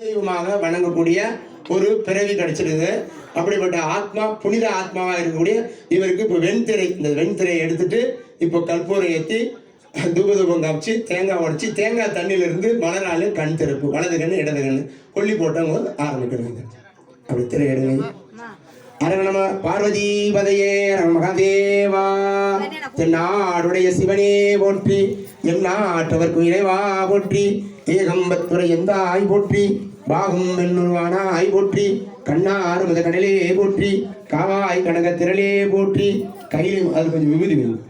தெய்வமாக வணங்கக்கூடிய ஒரு பிறவி கிடைச்சிருது. அப்படிப்பட்ட ஆத்மா புனித ஆத்மாவாக இருக்கக்கூடிய இவருக்கு இப்போ வெண்திரை, இந்த வெண்திரையை எடுத்துட்டு இப்போ கற்பூரம் ஏற்றி தூபதூபம் காமிச்சு தேங்காய் உடச்சி தேங்காய் தண்ணியிலிருந்து மலரால் கண் திறப்பு, வலது கண் இடது கண் கொல்லி போட்டவங்க ஆரம்பிக்கிறாங்க. அப்படி திரை எடுங்க. அரவணம பார்வதி பதையே மகாதேவா. தென்னாடுடைய சிவனே போற்றி, எந்நாட்டவர்க்கு இறைவா போற்றி, ஏகம்பத்துறை எந்தாய் போற்றி, பாகும் வெண்ணுருவானாய் போற்றி, கண்ணாறு முத கடலே போற்றி, காவாய் கனக திரளே போற்றி. கையிலும் அது கொஞ்சம் விபூதி வேணும்.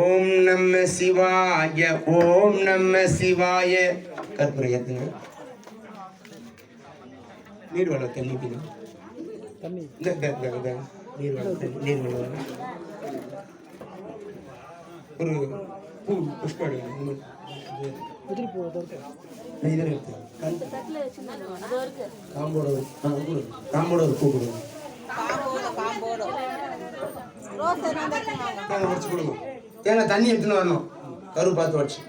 ஓம் நம சிவாய, ஓம் நம சிவாய. கற்பூரம் ஏத்துங்க. நீர் வள தண்ணி தண்ணி நீர் வள நீர் வள ஒரு பூ புஷ்பம் காம்போட ஒரு பூ கொடுங்க. கொடுங்க. தேங்காய் தண்ணி எடுத்துன்னு வரணும். கரு பார்த்து வச்சு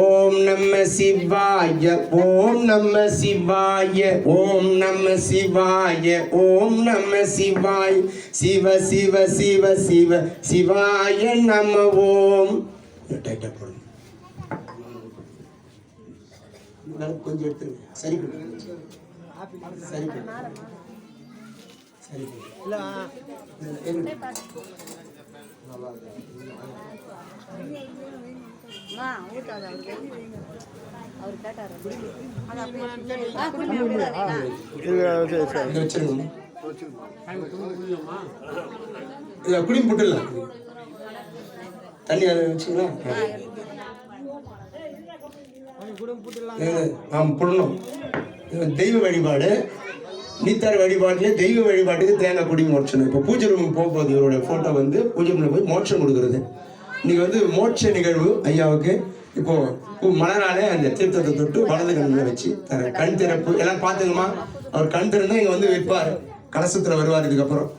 ஓம் நம சிவாய, ஓம் நம சிவாய, ஓம் நம சிவாய, ஓம் நம சிவாய், சிவ சிவ சிவ சிவ சிவாய நம ஓம். டைட்டா போடுங்க. கொஞ்சம் எடுத்துருங்க. சரி சரி சரி. குடியும் போட்டுடலாம். தண்ணி வச்சுங்களா? போடணும். தெய்வ வழிபாடு, நீத்தார் வழிபாட்டுல தெய்வ வழிபாட்டுக்கு தேங்காய் குடி மோட்சம். இப்போ பூஜை ரூமுக்கு போகும்போது இவருடைய போட்டோ வந்து பூஜை ரூமில் போய் மோட்சம் கொடுக்குறது. இன்னைக்கு வந்து மோட்ச நிகழ்வு ஐயாவுக்கு. இப்போ மலராலே அந்த தீர்த்தத்தை தொட்டு வலது கண்ணில் வச்சு தர கண் திறப்பு எல்லாம் பார்த்துங்கம்மா. அவர் கண் திறந்தா இங்கே வந்து வைப்பார், கலசத்தில் வருவார். இதுக்கப்புறம்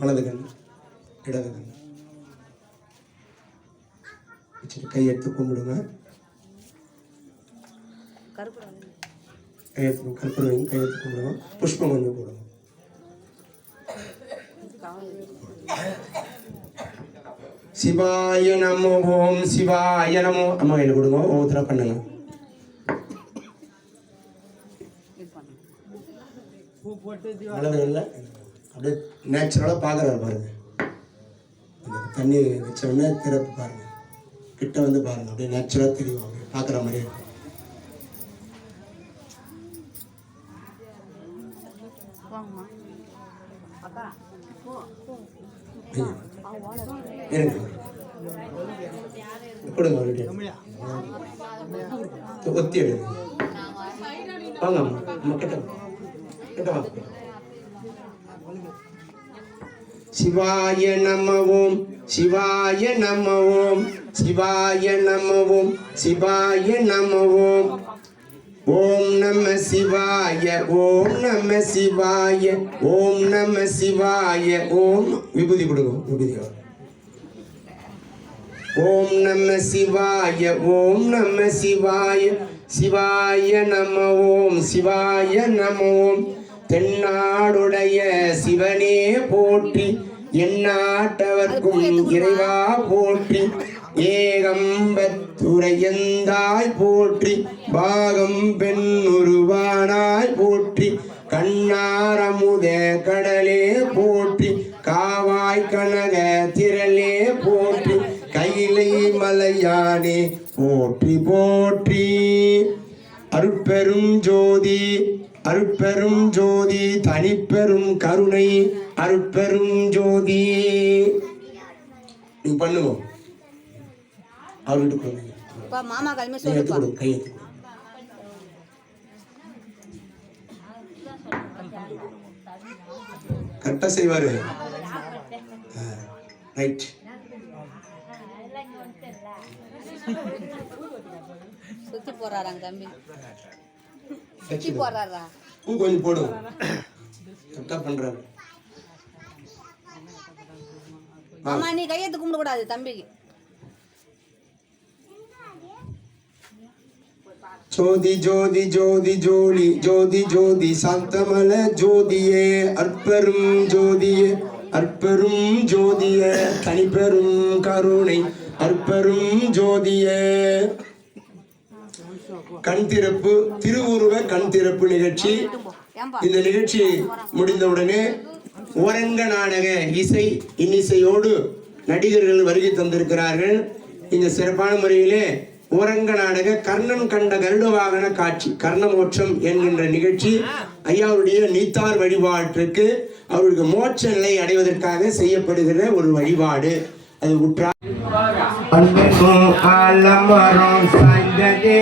வலது கண் இடது கண் வச்சுட்டு கையெடுத்து கும்பிடுங்க. கையெழுத்து கற்பூரம் கையெழுத்து கும்பிடுவோம். புஷ்பம் கொஞ்சம் போடுவோம். சிவாய நமோ, ஓம் சிவாய நமோ. அம்மா கையில் கொடுங்க. ஒவ்வொருத்தரா பண்ணுங்க. மலர்கள்ல அப்படியே நேச்சுரலாக பார்க்குறாரு பாருங்க. தண்ணி வச்ச உடனே திறப்பு பாருங்க. கிட்ட வந்து பாருங்க. அப்படியே நேச்சுரலாக தெரியும். அப்படியே பார்க்குற மாதிரியே இருக்கும். கொடுங்க. ஒத்தி எடுங்க. வாங்க அம்மா கிட்ட வாங்க. சிவாய நம ஓம், சிவாய நம ஓம், சிவாய நம ஓம், சிவாய நம ஓம். ஓம் நம சிவாய, ஓம் நம சிவாய, ஓம் நம சிவாய. ஓம் விபூதி கொடுங்க. விபூதி. ஓம் நம சிவாய, ஓம் நம சிவாய, சிவாய நம ஓம், சிவாய நம ஓம். தென்னாடுடைய சிவனே போற்றி, எந்நாட்டவர்க்கும் இறைவா போற்றி, ஏகம்பத்துரையந்தாய் போற்றி, பாகம் பெண்ணுருவானாய் போற்றி, கண்ணாரமுத கடலே போற்றி, காவாய் கனக திரளே போற்றி, கைலை மலையானே போற்றி போற்றி. அருட்பெரும் ஜோதி, அருட்பெரும் ஜோதி, தனிப்பெரும் கருணை, அருட்பெரும் ஜோதி. நீங்க பண்ணுவோம். அவர்கிட்ட மாமா கல்மே சொல்லுங்க. கையெழுத்து கரெக்டாக செய்வார். ரைட். சுத்தி போறாராங்க தம்பி, சுத்தி போறாரா? பூ கொஞ்சம் போடுவோம். கரெக்டா பண்றாரு. ஆமா, நீ கையெழுத்து கும்பிட கூடாது தம்பிக்கு. ஜோதி ஜோதி ஜோதி ஜோலி ஜோதி ஜோதி சாந்தமல ஜோதியே அற்பெரும் ஜோதியே அற்பெரும் ஜோதியே தனிப்பெரும் கருணை அற்பெரும் ஜோதியே. கண் திறப்பு, திருவுருவ கண் திறப்பு நிகழ்ச்சி. இந்த நிகழ்ச்சி முடிந்தவுடனே ஓரங்க நாடக இசை இன்னிசையோடு நடிகர்கள் வருகை தந்திருக்கிறார்கள். இந்த சிறப்பான முறையிலே ஓரங்க நாடக கர்ணன் கண்ட கருட வாகன காட்சி கர்ணமோட்சம் என்கின்ற நிகழ்ச்சி ஐயாவுடைய நீத்தார் வழிபாட்டிற்கு அவருக்கு மோட்ச நிலை அடைவதற்காக செய்யப்படுகிற ஒரு வழிபாடு. அது உற்றா ஆலமரம் சாய்ந்ததே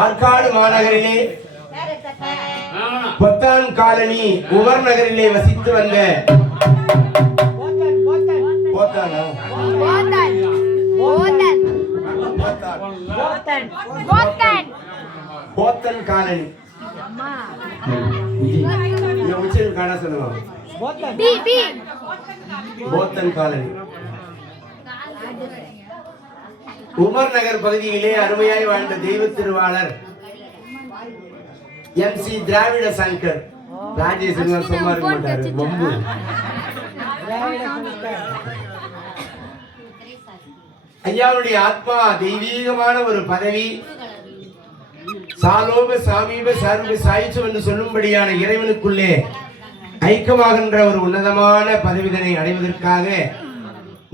ஆற்காடு மாநகரிலே பொத்தான் காலனி உவர் நகரிலே வசித்து வந்த போத்தானா? போத்தன் காலனி காண சொல்லுவாங்க. போத்தன் காலனி உமர் நகர் பகுதியிலே அருமையாய் வாழ்ந்த தெய்வ திருவாளர் MC திராவிட சங்கர். ராஜேஷ் சும்மா இருக்க மாட்டாரு, பம்பு. ஐயாவுடைய ஆத்மா தெய்வீகமான ஒரு பதவி, சாலோப சாமீப சார்பு சாயிச்சு என்று சொல்லும்படியான இறைவனுக்குள்ளே ஐக்கியமாகின்ற ஒரு உன்னதமான பதவிதனை அடைவதற்காக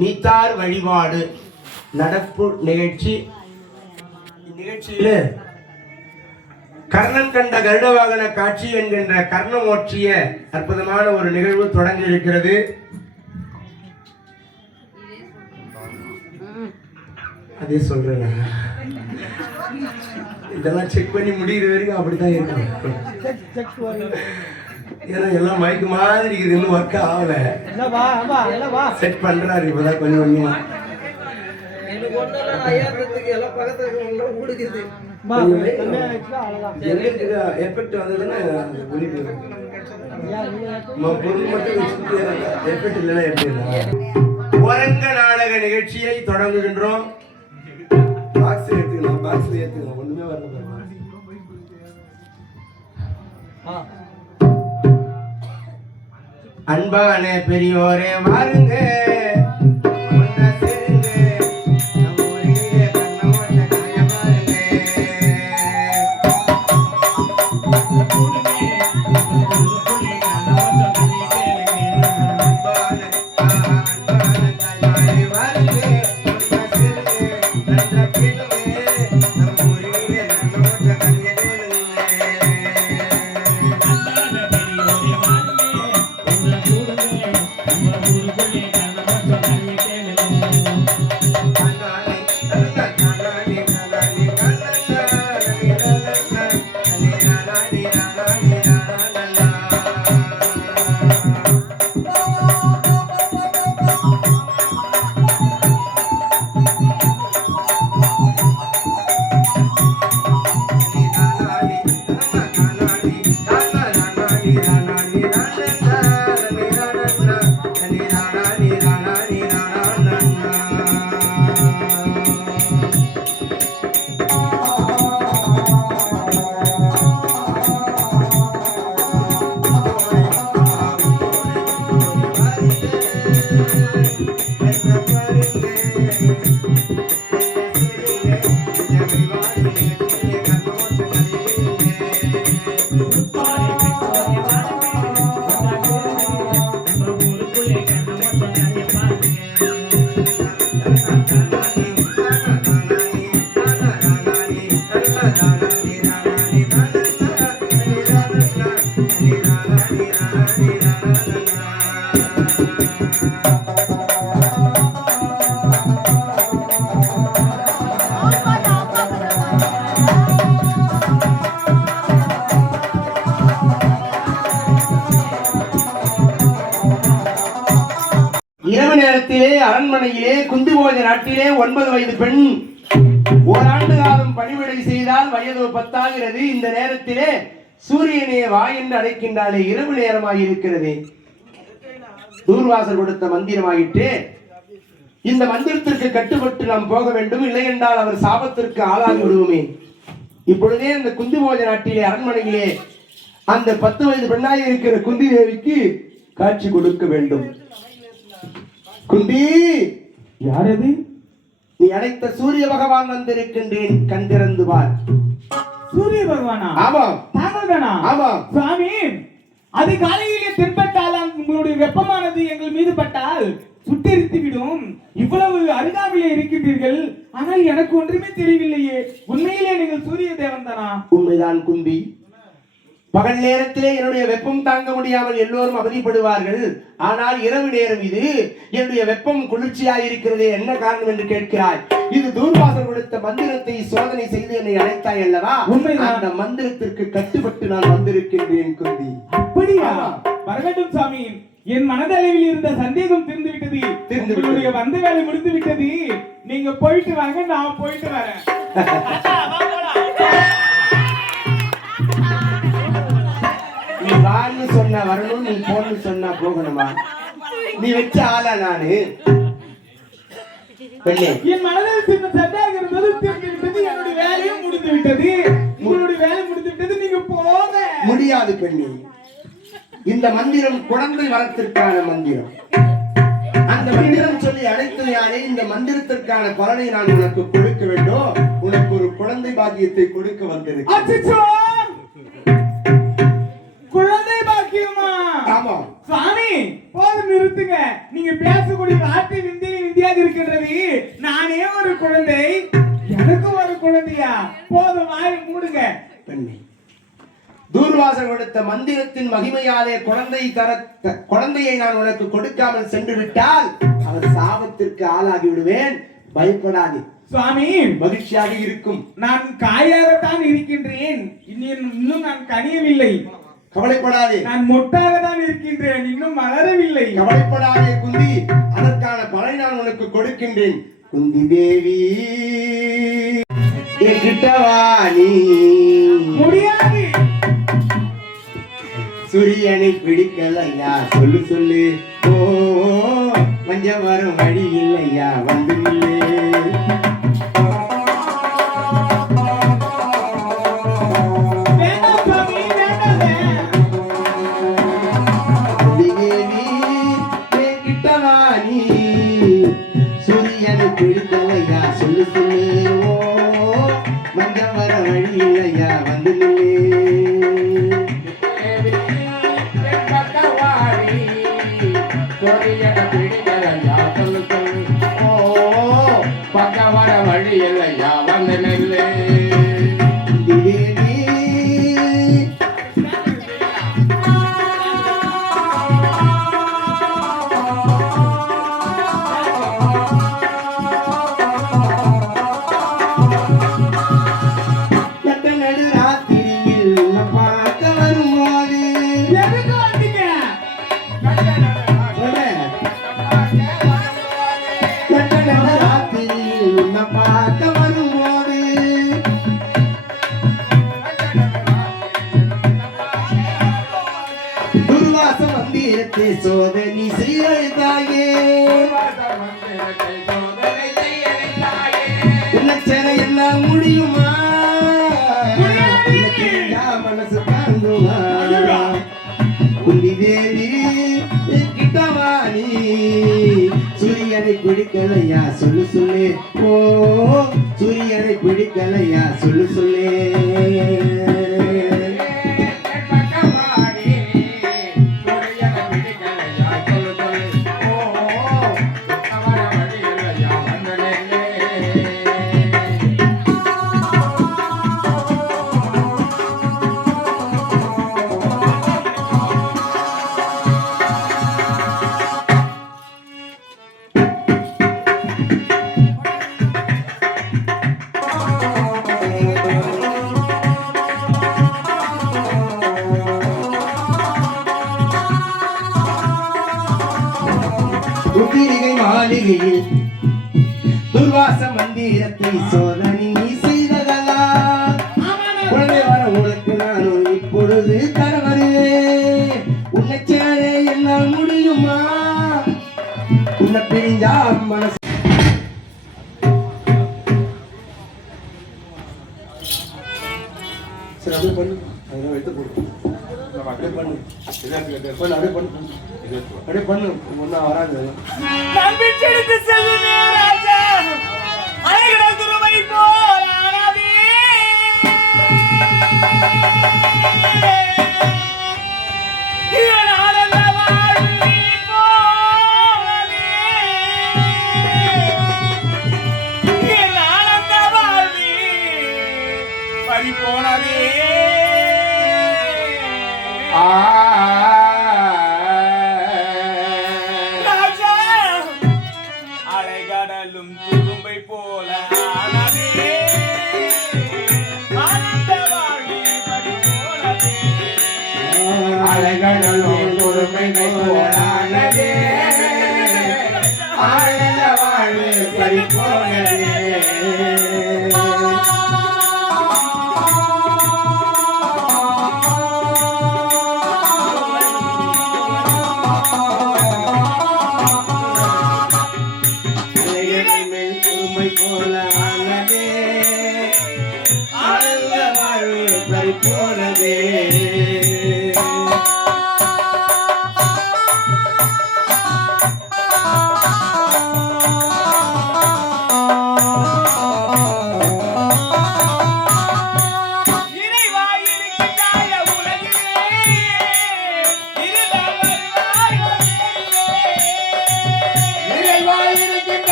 நீத்தார் வழிபாடு நடப்பு நிகழ்ச்சி. இந்நிகழ்ச்சியில கர்ணன் கண்ட கருட வாகன காட்சி என்கின்ற கர்ணமோட்சிய அற்புதமான ஒரு நிகழ்வு தொடங்கி இருக்கிறது. அதே சொல்றேன், இதெல்லாம் செக் பண்ணி முடிகிற வரைக்கும் அப்படித்தான் இருக்கும். ஏன்னா எல்லாம் மயக்கு மாதிரி இது இன்னும் ஒர்க் ஆகல, செட் பண்றாரு இப்பதான் கொஞ்சம் கொஞ்சமா. எஃபெக்ட் வந்ததுன்னா பொருள் மட்டும் எஃபெக்ட் இல்லைன்னா எப்படி? ஒரங்க நாடக நிகழ்ச்சியை தொடங்குகின்றோம். பாக்ஸ் ஏத்துக்கணும், பாக்ஸ்ல ஏத்துக்கணும், ஒண்ணுமே வரல. அன்பான பெரியோரே வாருங்க, இரவு நேரத்திலே அரண்மனையிலே குந்திபோஜ நாட்டிலே 9 வயது பெண் ஓராண்டு காலம் பணிவிடை செய்தால் வயது 10 ஆகிறது. இந்த நேரத்திலே சூரியனே வா என்று அழைக்கின்றாலே, இரவு நேரமாகி இருக்கிறது. தூர்வாசர் கொடுத்த மந்திரமாயிற்று. இந்த மந்திரத்திற்கு கட்டுப்பட்டு நாம் போக வேண்டும், இல்லை என்றால் அவர் சாபத்திற்கு ஆளாகி விடுவோமே. இப்பொழுதே அந்த குந்திபோஜ நாட்டிலே அரண்மனையிலே அந்த 10 வயது பெண்ணாக இருக்கிற குந்தி தேவிக்கு காட்சி கொடுக்க வேண்டும். குந்தி, யாரது? நீ அழைத்த சூரிய பகவான் வந்திருக்கின்றேன், கண் திறந்து பார். சூரிய பகவானா? ஆமாம். தாங்கள் தானா? ஆமாம் சுவாமி, அது காலையிலே தென்பட்டால் உங்களுடைய வெப்பமானது எங்கள் மீது பட்டால் சுட்டெரித்து விடும். இவ்வளவு அருகாமையிலே இருக்கின்றீர்கள், ஆனால் எனக்கு ஒன்றுமே தெரியவில்லையே. உண்மையிலே நீங்கள் சூரிய தேவன் தானா? உண்மைதான் குந்தி. பகல் நேரத்திலே என்னுடைய வெப்பம் தாங்க முடியாமல் எல்லோரும் அவதிப்படுவார்கள். ஆனால் இரவு நேரம் இது என்னுடைய வெப்பம் குளிர்ச்சியாய் இருக்கிறதே, என்ன காரணம் என்று கேட்கிறாய். இது தூர்வாசர் கொடுத்த மந்திரத்தை சோதனை செய்து என்னை அழைத்தாய் அல்லவா? அந்த மந்திரத்திற்கு கட்டுப்பட்டு நான் வந்திருக்கின்றேன் குந்தி. அப்படியா? வரவேண்டும் சுவாமி. என் மனதளவில் இருந்த சந்தேகம் தீர்ந்து விட்டது. உங்களுடைய வந்த வேலை முடிந்து விட்டது. நீங்க போயிட்டு வாங்க, நான் போயிட்டு வரேன். நீ வான்னு சொன்ன வரணும், நீ போன்னு சொன்னா போகணுமா? நீ வச்ச ஆளா நானு? என் மனதில் சின்ன சந்தேகம் இருந்தது, தீர்ந்து விட்டது. என்னுடைய வேலையும் முடிந்து விட்டது. உங்களுடைய வேலை முடிந்து விட்டது. நீங்க போக முடியாது பெண்ணே. இந்த மந்திரம் குழந்தை வரத்திற்கான மந்திரம். அந்த மந்திரம் சொல்லி அழைத்தது யாரே? இந்த மந்திரத்திற்கான பலனை நான் உனக்கு கொடுக்க வேண்டும். உனக்கு ஒரு குழந்தை பாக்கியத்தை கொடுக்க வந்திருக்கிறேன். குழந்தை பாக்கியமா? ஆமா சுவாமி, போதும் நிறுத்துங்க. நீங்க பேசக்கூடிய வார்த்தை விந்தியாக இருக்கின்றது. நானே ஒரு குழந்தை, எனக்கு ஒரு குழந்தையா? போதும், வாயை மூடுங்க. பெண்ணே, தூர்வாசர் கொடுத்த மந்திரத்தின் மகிமையாலே குழந்தையை நான் உனக்கு கொடுக்காமல் சென்று விட்டால் அவர் சாபத்திற்கு ஆளாகி விடுவேன். பயப்படாதே சுவாமி, மகிழ்ச்சியாக இருக்கும். நான் காயாகத்தான் இருக்கின்றேன், இன்னும் நான் கனியவில்லை. கவலைப்படாதே, நான் மொட்டாக தான் இருக்கின்றேன், இன்னும் மலரவில்லை. கவலைப்படாதே குந்தி, அதற்கான பலனை நான் உனக்கு கொடுக்கின்றேன். குந்தி தேவி என்கிட்டவாணி. முடியாது. சூரியனை பிடிக்கலையா? சொல்லு சொல்லு. ஓ மஞ்ச வரும் வழி இல்லையா? வந்து நில்லு. சூரியனை பிடிக்கலையா? சொல்லு சொல்லு. ஓ மஞ்ச வர வழி இல்லையா? வந்து நில்லு. சோதனை செய்தாயே, உனச்சனை எல்லாம் முடியுமா? மனசு தாங்குமா? குந்தி தேவி கிட்டவாணி. சூரியனை பிடிக்கலையா? சொல்லு சொல்லு. ஓ சூரியனை பிடிக்கலையா? சொல்லு சொல்லு. மாளிகையில் துர்வாச மந்திரத்தை சோதனை செய்ததா? குழந்தை வர உனக்கு நானும் இப்பொழுது தர வருவேன். உன்னை சேர என்னால் முடியுமா? உன்னை பிரிஞ்சா மனசு. சரி அப்படியே பண்ணு, அதெல்லாம் எடுத்து போடு. அப்படியே பண்ணு, அப்படியே பண்ணு, அப்படியே பண்ணு. ஒன்னா வராது. அலைகடலும் பொறுமையை போலானதே ஆனந்த வாழ்வு பறிபோனதே பொறுமை போல ஆனதே ஆனந்த வாழ்வு பறிபோனதே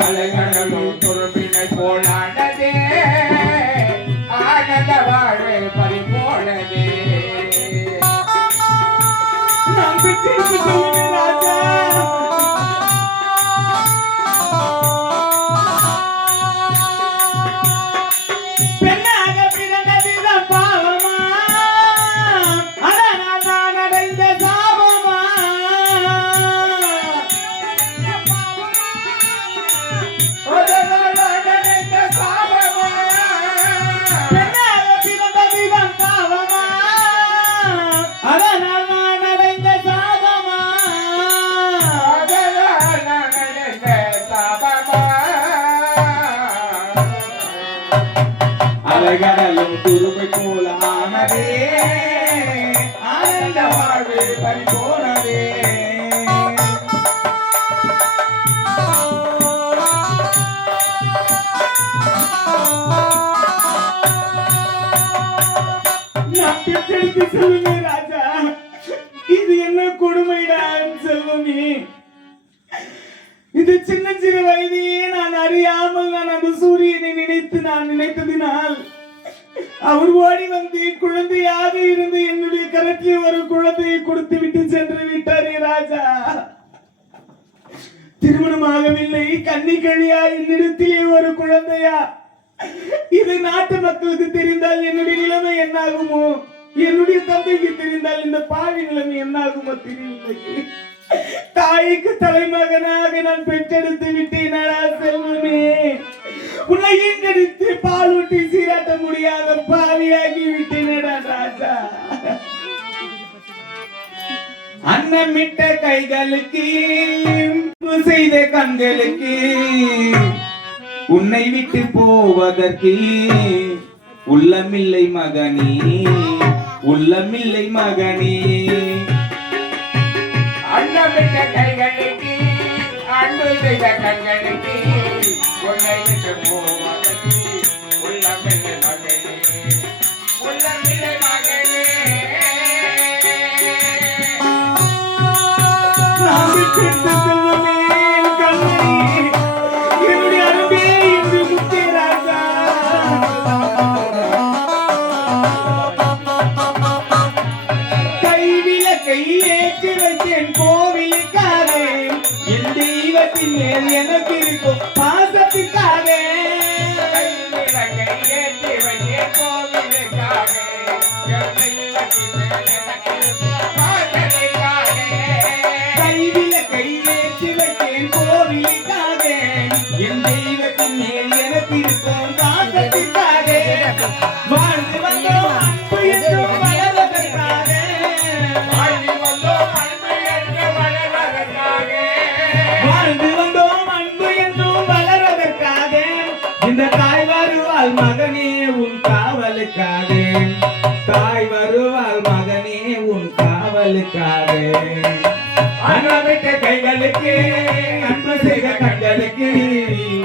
அலைகடலும் பொறுப்பினை போலானதே ஆனந்த வாழ்வு பறிபோனதே நான் பெற்றிருக்க ராஜா பெண்ணாக பிறந்ததுதான் பாவமா அதனால் நான் அடைந்த சாபமா அதனால் நான் அடைந்த சாபமா பெண்ணாக பிறந்ததுதான் பாவமா அதனால் நான் அடைந்த சாபமா அதனால் நான் அடைந்த சாபமா அலைகடலும் குருமை போல ஆனதே ஆனந்த வாழ்வு பறிபோனதே நான் பெற்றெடுத்து செல்வமே ராஜா இது என்ன கொடுமைதான் செல்வமே இது சின்ன சிறு வயதிலே நான் அறியாமல் நான் அந்த சூரியனை நினைத்ததினால் அவர் ஓடி வந்து குழந்தையாக இருந்து என்னுடைய கரத்தில் ஒரு குழந்தையை கொடுத்து விட்டு சென்று விட்டாரே ராஜா திருமணமாகவில்லை கன்னிக்கழியா என்னிடத்திலே ஒரு குழந்தையா இது நாட்டு மக்களுக்கு தெரிந்தால் என்னுடைய நிலைமை என்னாகுமோ என்னுடைய தந்தைக்கு தெரிந்தால் இந்த பாவி நிலைமை என்னாகுமோ தெரியவில்லை தாய்க்கு தலைமகனாக நான் பெற்றெடுத்து விட்டேனடா செல்வமே உன்னை ஈன்றெடுத்து பால் ஊட்டி சீராட்ட முடியாத பாவியாகி விட்டேனடா ராஜா அன்னமிட்ட கைகளுக்கு செய்த கண்களுக்கு உன்னை விட்டு போவதற்கு உள்ளமில்லை மகனே உள்ளமில்லை மகனே அன்னமிட்ட கைகளுக்கு அன்பு செய்த கண்களுக்கு உன்னை விட்டு போவதற்கு உள்ளமில்லை மகனே உள்ளமில்லை மகனே நான் விட்டு செல்வமே கண்ணே என்னுடைய அன்பே இன்று முத்தே ராஜா கைவிளக்கை ஏற்றி வைத்தேன் கோவிலுக்காக என் தெய்வத்தின் மேல் எனக்கு இருக்கும் பாசத்துக்காக கைவிளக்கை ஏற்றி வைத்தேன் கோவிலுக்காக என் தெய்வத்தின் மேல் எனக்கு இருக்கும் பாசத்துக்காக கைவிளக்கை ஏற்றி வைத்தேன் கோவிலுக்காக என் தெய்வத்தின் மேல் எனக்கு இருக்கும் பாசத்துக்காக வாழ்ந்து வந்தோம் அன்பு என்றும் வளர்வதற்காக வாழ்ந்து வந்தோம் அன்பு என்றும் வளர்வதற்காக இந்த தாய் வருவாள் மகனே உன் காவலுக்காக தாய் வருவாள் மகனே உன் காவலுக்காக அன்னமிட்ட கைகளுக்கு அன்பு செய்த கண்களுக்கு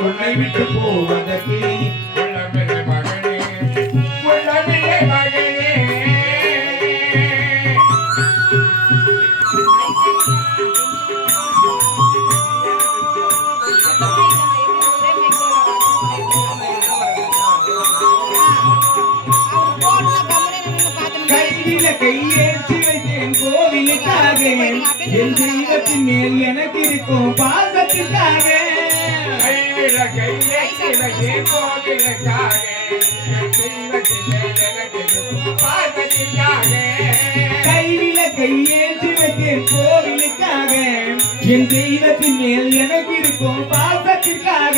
உன்னை விட்டு போவதற்கு உள்ளமில்லை மகனே உள்ளமில்லை மகனே அவர் போடுற கமலே நின்னு பார்த்தோம் விளக்கை ஏற்றி வைத்தேன் கோவிலுக்காக என் தெய்வத்தின் மேல் எனக்கு இருக்கும் பாசத்திற்காக விளக்கை ஏற்றி வைத்தேன் கோவிலுக்காக என் தெய்வத்தின் மேல் எனக்கு இருக்கும் பாசத்திற்காக கைவிளக்கை ஏற்றி வைத்தேன் கோவிலுக்காக என் தெய்வத்தின் மேல் எனக்கு இருக்கும் பாசத்திற்காக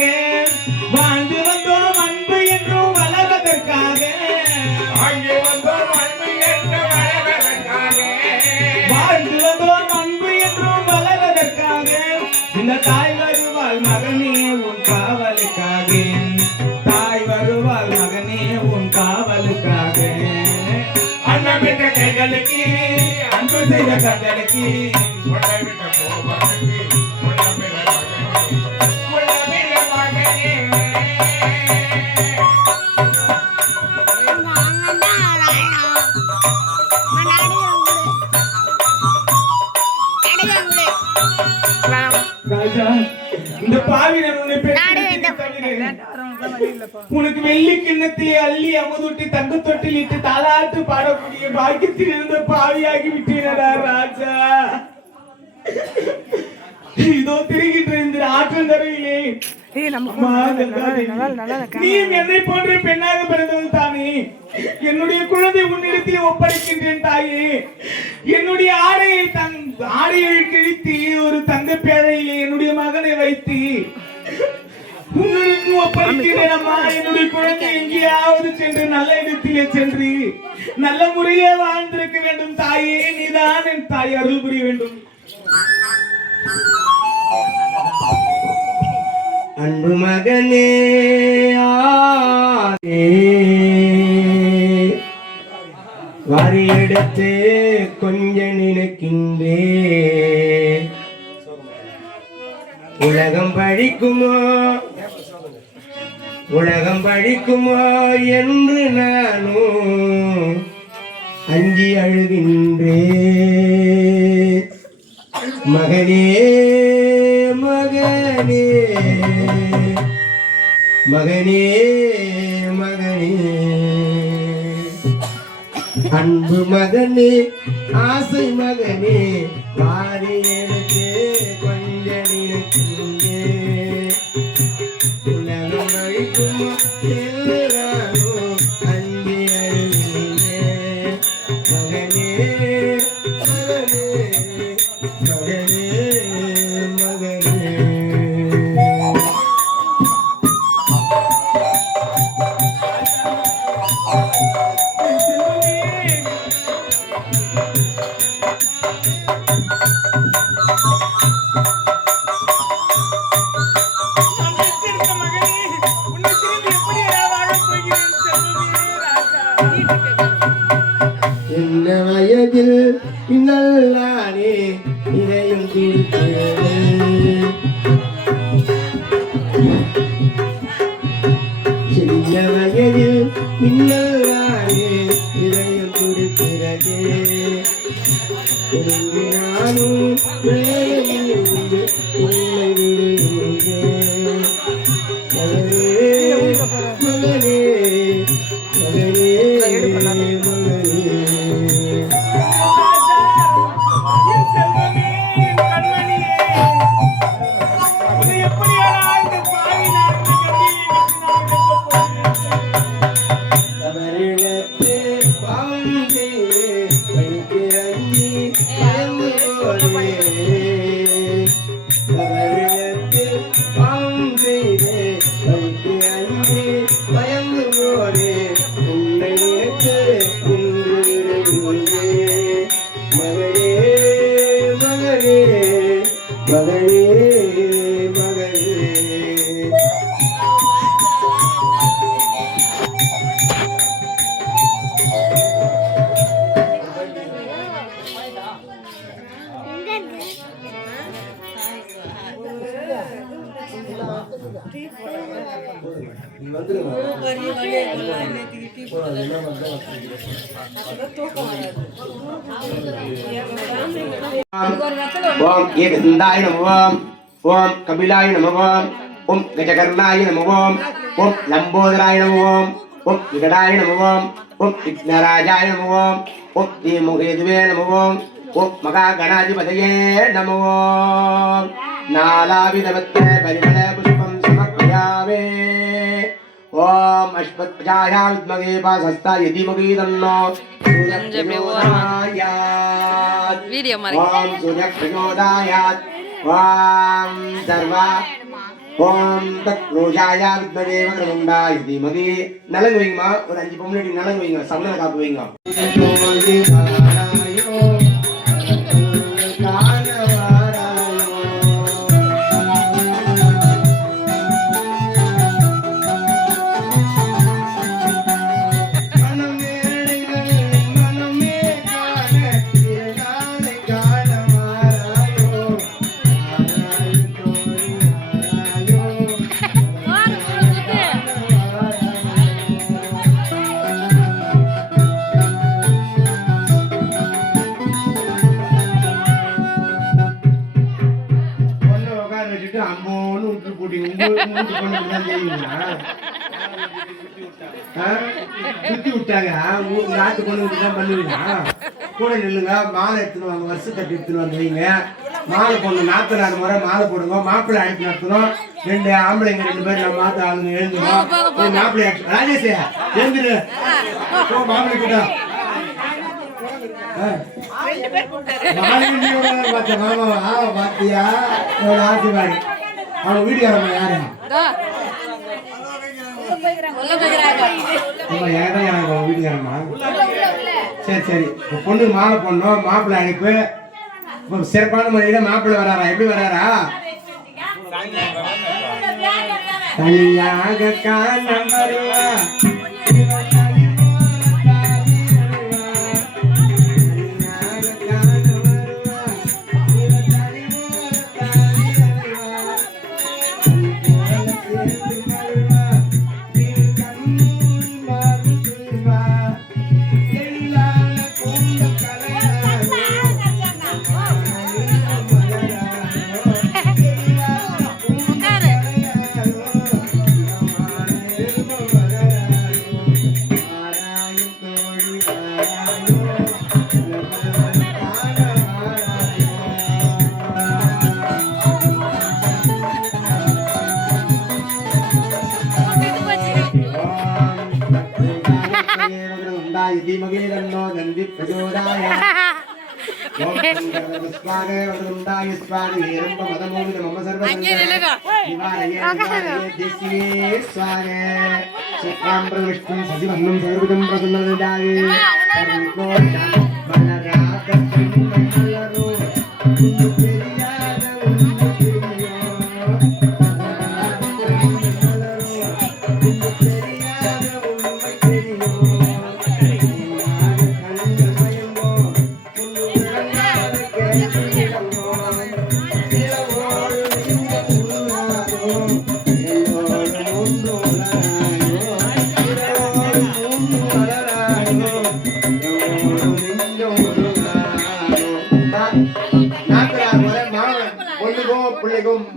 வாழ்ந்து வந்தோம் அன்பு என்றும் வளர்வதற்காக அங்கே வந்தோம் அன்பு என்று வளர்வதற்காக வாழ்ந்து வந்தோம் அன்பு என்றும் வளர்வதற்காக இந்த தாய் வருவாள் மகனே உன் காவலுக்காக தாய் வருவாள் மகனே உன் காவலுக்காக அன்னமிட்ட கைகளுக்கு அன்பு செய்த கண்களுக்கு உன்னை விட்ட கோபத்துக்கு உன்னமிட மகனே ராஜா இந்த பாவி நான் உன்னை பெற்றெடுத்தேனே தவிர உனக்கு வெள்ளி கிண்ணத்திலே அள்ளி அமுதூட்டி தங்க தொட்டில் இட்டு தாலாட்டு பாடக்கூடிய பாக்கியத்தில் இருந்த பாவியாகி விட்டீரடா ராஜா இதோ திரிகின்ற இந்த ஆற்றங்கரையிலே அம்மா, நீ என்னை போன்ற பெண்ணாக பிறந்தது தானே என்னுடைய குழந்தை உன்னிடத்தில் ஒப்படைக்கின்றேன் தாயே என்னுடைய ஆடையை கிழித்து ஒரு தங்க பேழையிலே என்னுடைய மகனை வைத்து உங்களுக்கு ஒப்படைக்கிறேன் அம்மா என்னுடைய குழந்தை எங்கேயாவது சென்று நல்ல இடத்திலே சென்று நல்ல முறையே வாழ்ந்திருக்க வேண்டும் தாயே நீதான் என் தாய் அருள் புரிய வேண்டும் அன்பு மகனே வாரி எடுத்து கொஞ்ச நினைக்கின்றே உலகம் படிக்குமோ என்று நானும் அஞ்சி அழுகின்றே மகனே மகனே மகனே மகனே அன்பு மகனே ஆசை மகனே வாரி எடுத்து கொஞ்ச நினைக்கின்றே உலகம் அழிக்குமோ எல்லாரோ அஞ்சி அழுகின்றே மகனே மகனே மகனே மகனே என்ன வயதில் பின்னல்லானே இதையும் கொடுக்கிறது சின்ன வயதில் பின்னல்லானே இதையும் கொடுக்கிறது நானும் உன்னை விடுகின்றேன் மகனே மகனே மகனே தவறிழத்து பாவம் செய்து வைத்து அஞ்சி பயமுவோரே தவறிழத்து பாவம் செய்து வைத்து அஞ்சி பயமுவோரே உன்னை நினைத்து இன்று விடுகின்றேன் மகளே மகளே மகளே மகளே ஓம் ஏகதந்தாய நம ஓம் கபிலாய நம ஓம் கஜகர்ணாய நம ஓம் லம்போதராய நம ஓம் விகடாய நம ஓம் விக்னராஜாய நமோ ஓம் ஓம் தீமுகேதுவே நமோ ஓம் ஓம் மகாகணாதிபதயே நமோ ஓம் நாலாவிதவத்த பரிமள புஷ்பம் சமர்ப்பயாமே ஓம் அஸ்மத்யாயா வித்மகே பாசஸ்தாய தீமகி தன்னோ சூர்யப்ரயோதாயாத் வீடியோ ஓம் சூர்யப்ரயோதாயாத் ஓம் சர்வா ஓம் தத் ரோஜாயா வித்மகே வக்ரதுண்டாய தீமகி. நலங்கு வைங்கம்மா, ஒரு 5 பொம்பளை நலங்கு வைங்க, சந்தன காப்பு வைங்க. அம்போன்னு விட்டு போட்டீங்க. உங்களுக்கு பண்ணதான் தெரியுங்களா? சுத்தி விட்டாங்க. நாட்டு கொண்டு விட்டு தான் பண்ணுவீங்க. கூட நில்லுங்க, மாலை எடுத்துன்னு வாங்க, வருஷத்தட்டு எடுத்துன்னு வந்து வைங்க. மாலை போடணும், 44 முறை மாலை போடுங்க. மாப்பிள்ளை அழைப்பு நடத்தணும். 2 ஆம்பளைங்க 2 பேர் நம்ம மாத்த ஆளுங்க எழுந்துடும். மாப்பிள்ளை ராஜேஷ் எழுந்துரு, மாப்பிள்ளை கிட்ட மாமாவா பாத்தியா ஆசீர்வாடி. அவங்க வீட்டுக்காரம்மா யாரு? வீட்டுக்காரம்மா. சரி சரி, பொண்ணுக்கு மாலை போடணும். மாப்பிள்ளை அழைப்பு சிறப்பான முறையில மாப்பிள்ளை வராரா? எப்படி வராரா? தனியாக காலம் வருவா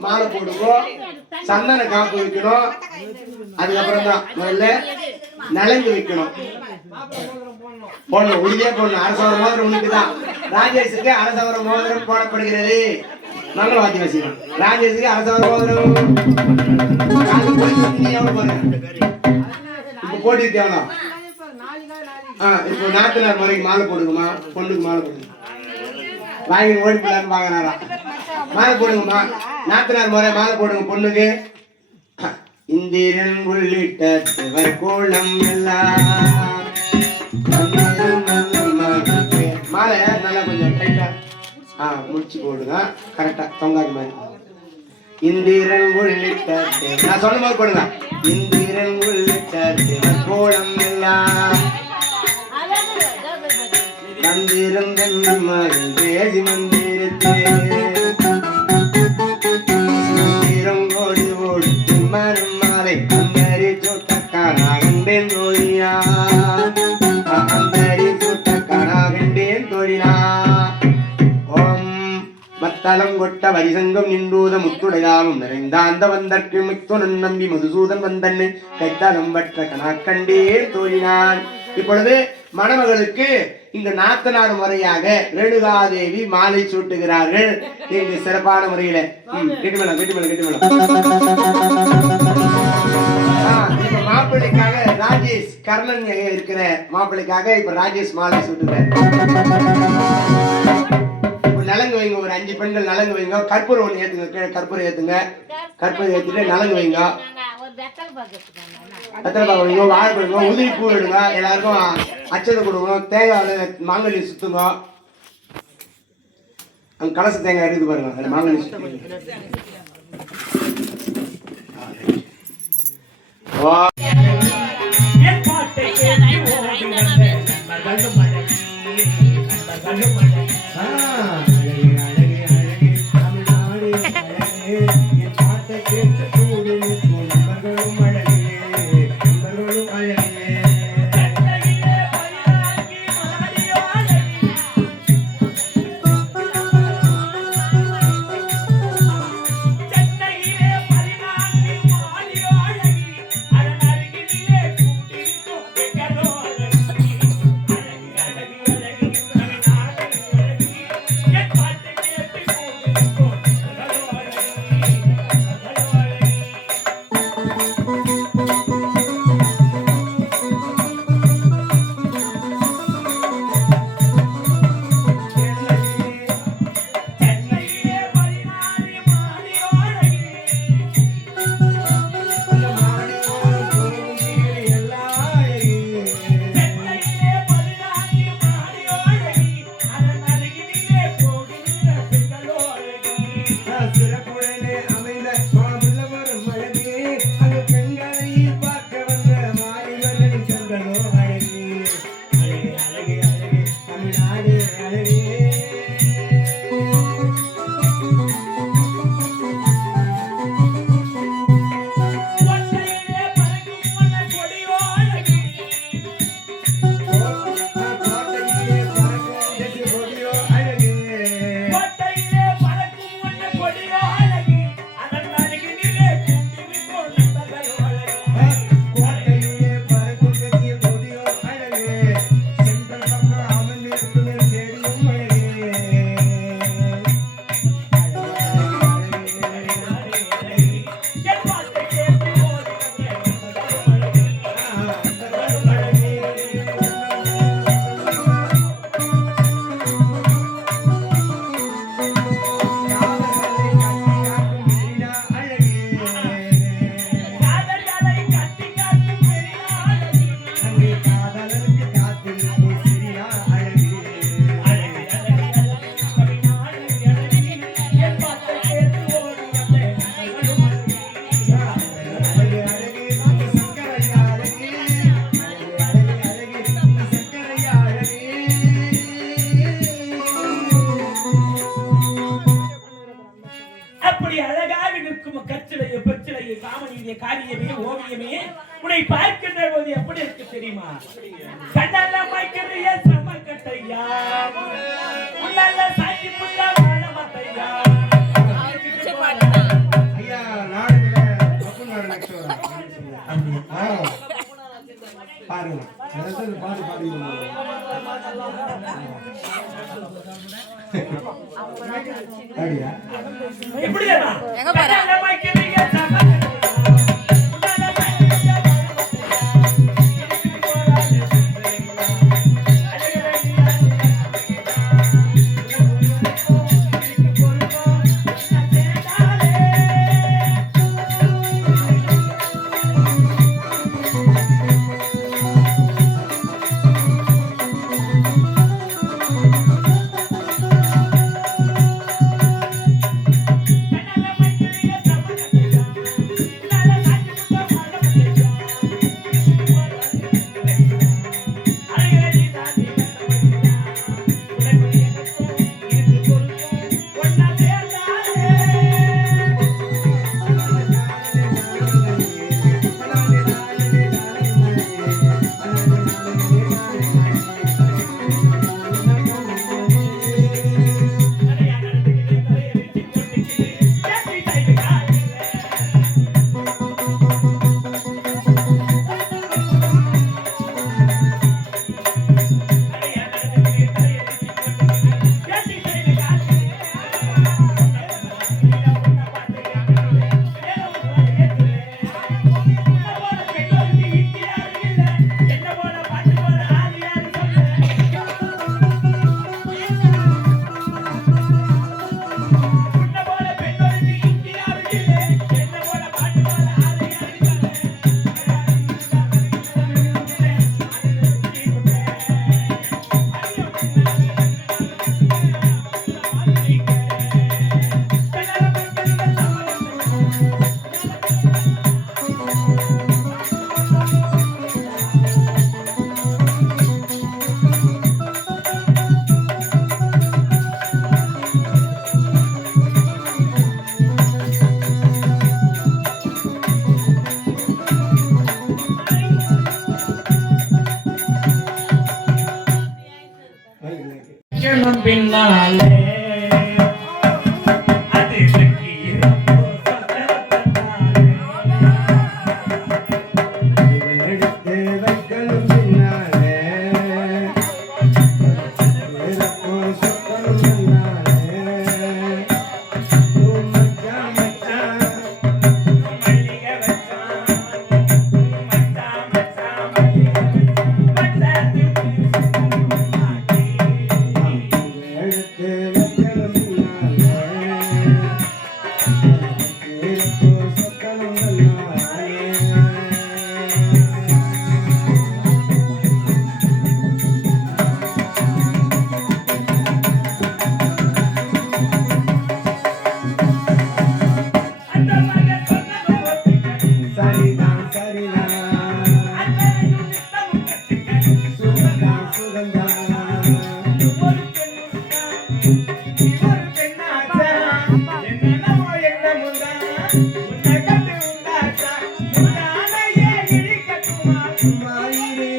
மாலை போடுவோம், சந்தன காப்பு வைக்கணும். அதுக்கப்புறம் தான் முதல்ல நலங்கு வைக்கணும். போடணும், உறுதியா போடணும். அரசவர மோதிரம் உனக்குதான். ராஜேஷுக்கு அரசவர மோதிரம் போடப்படுகிறது. நல்ல வாத்தி வசிக்கணும். ராஜேஷுக்கு அரசவர மோதிரம் இப்ப போட்டுட்டு எவ்வளோ? இப்போ நாத்தனார் முறைக்கு மாலை போடுங்கம்மா. பொண்ணுக்கு மாலை போடுங்க. வாங்கி ஓடி போடலான்னு பாக்குறாரா? மாலை போடுங்கம்மா. நாத்தனார் முறை மாலை போடுங்க பொண்ணுக்கு. இந்திரன் உள்ளிட்ட கோலம் எல்லாம் மாலை நல்லா கொஞ்சம் டைட்டா முடிச்சு போடுங்க. கரெக்டா தொங்காத மாதிரி. இந்திரன் உள்ளிட்ட நான் சொன்ன மாதிரி போடுங்க. இந்திரன் உள்ளிட்ட கோலம் எல்லாம் மந்திரம் மகள் பேசி மந்திரத்தே மந்திரம் ஓடி ஓடி மரம் மாலை அந்தரி சொட்டக்காராகண்டேன் தோழியா அந்தரி சொட்டக்காராகண்டேன் தோழினா. ஓம் மத்தளம் கொட்ட வரிசங்கம் நின்றூத முத்துடையாவும் நிறைந்தாந்த வந்தற்கு மித்துனன் நம்பி மதுசூதன் வந்தன்னு கைத்தளம் வற்ற கணாக்கண்டே தோழினான். இப்பொழுது மணமகளுக்கு இங்கு நாத்தனார் முறையாக ரேணுகாதேவி மாலை சூட்டுகிறார்கள் இங்கு சிறப்பான முறையில. கெட்டிமலம் இப்ப மாப்பிள்ளைக்காக ராஜேஷ் கர்ணன் இருக்கிற மாப்பிள்ளைக்காக இப்ப ராஜேஷ் மாலை சூட்டுகிறார். நலங்கு வைங்க, ஒரு 5 பெண்கள் நலங்கு வைங்க. கற்பூரம் ஒண்ணு ஏத்துங்க, கற்பூரம் ஏத்துங்க. கற்பூரம் ஏத்திட்டு நலங்கு வைங்க. வைங்க, வாழை கொடுங்க, உதிரி பூ எடுங்க, எல்லாருக்கும் அச்சதை கொடுங்க, தேங்காய் மாங்கல்யம் சுத்துங்க. அங்க கலச தேங்காய் எடுத்து பாருங்க, அதுல மாங்கல்யம் சுத்துங்க. காரியமே ஓவியமே உன்னை பார்க்கின்ற போது எப்படி இருக்கு தெரியுமா? கண்ணெல்லாம் மைக்கிறிய சமக்கட்டையா, உன்னால சாட்சி புள்ள வாழ மாட்டையா. ஐயா நாடுல அப்பன் நாடு நெக்ஸ்ட் வரும் பாருங்க, பாட்டு பாடுங்க. அப்படியா? எப்படி தெரியுமா? எங்க பாரு? கண்ணெல்லாம் மைக்கிறிய சமக்கட்டையா. ஜனம் பின்னாலே அது சக்கீரப்போ எடுத்து வைக்கணும் பின்னாலே இறப்போ சொக்கணும் பின்னாலே மச்சான் மச்சான் மல்லிகை வச்சான் மச்சான் மச்சான் மல்லிகை வச்சான் எடுத்து வைக்கணும் பின்னாலே இறப்போ சொக்கணும் பின்னாலே அந்த மகன் சொன்னதும் ஒத்துக்கடி சரிதான் சரிதான் அன்னையும் நித்தமும் கத்துக்கடி சுகந்தான் சுகந்தான் ஒரு பெண்ணாச்சா என்னென்னவோ எண்ணமுதான் உன்னை கண்டு உண்டாச்சா முன்னாலேயே இழிக்கட்டுமா மாயிரே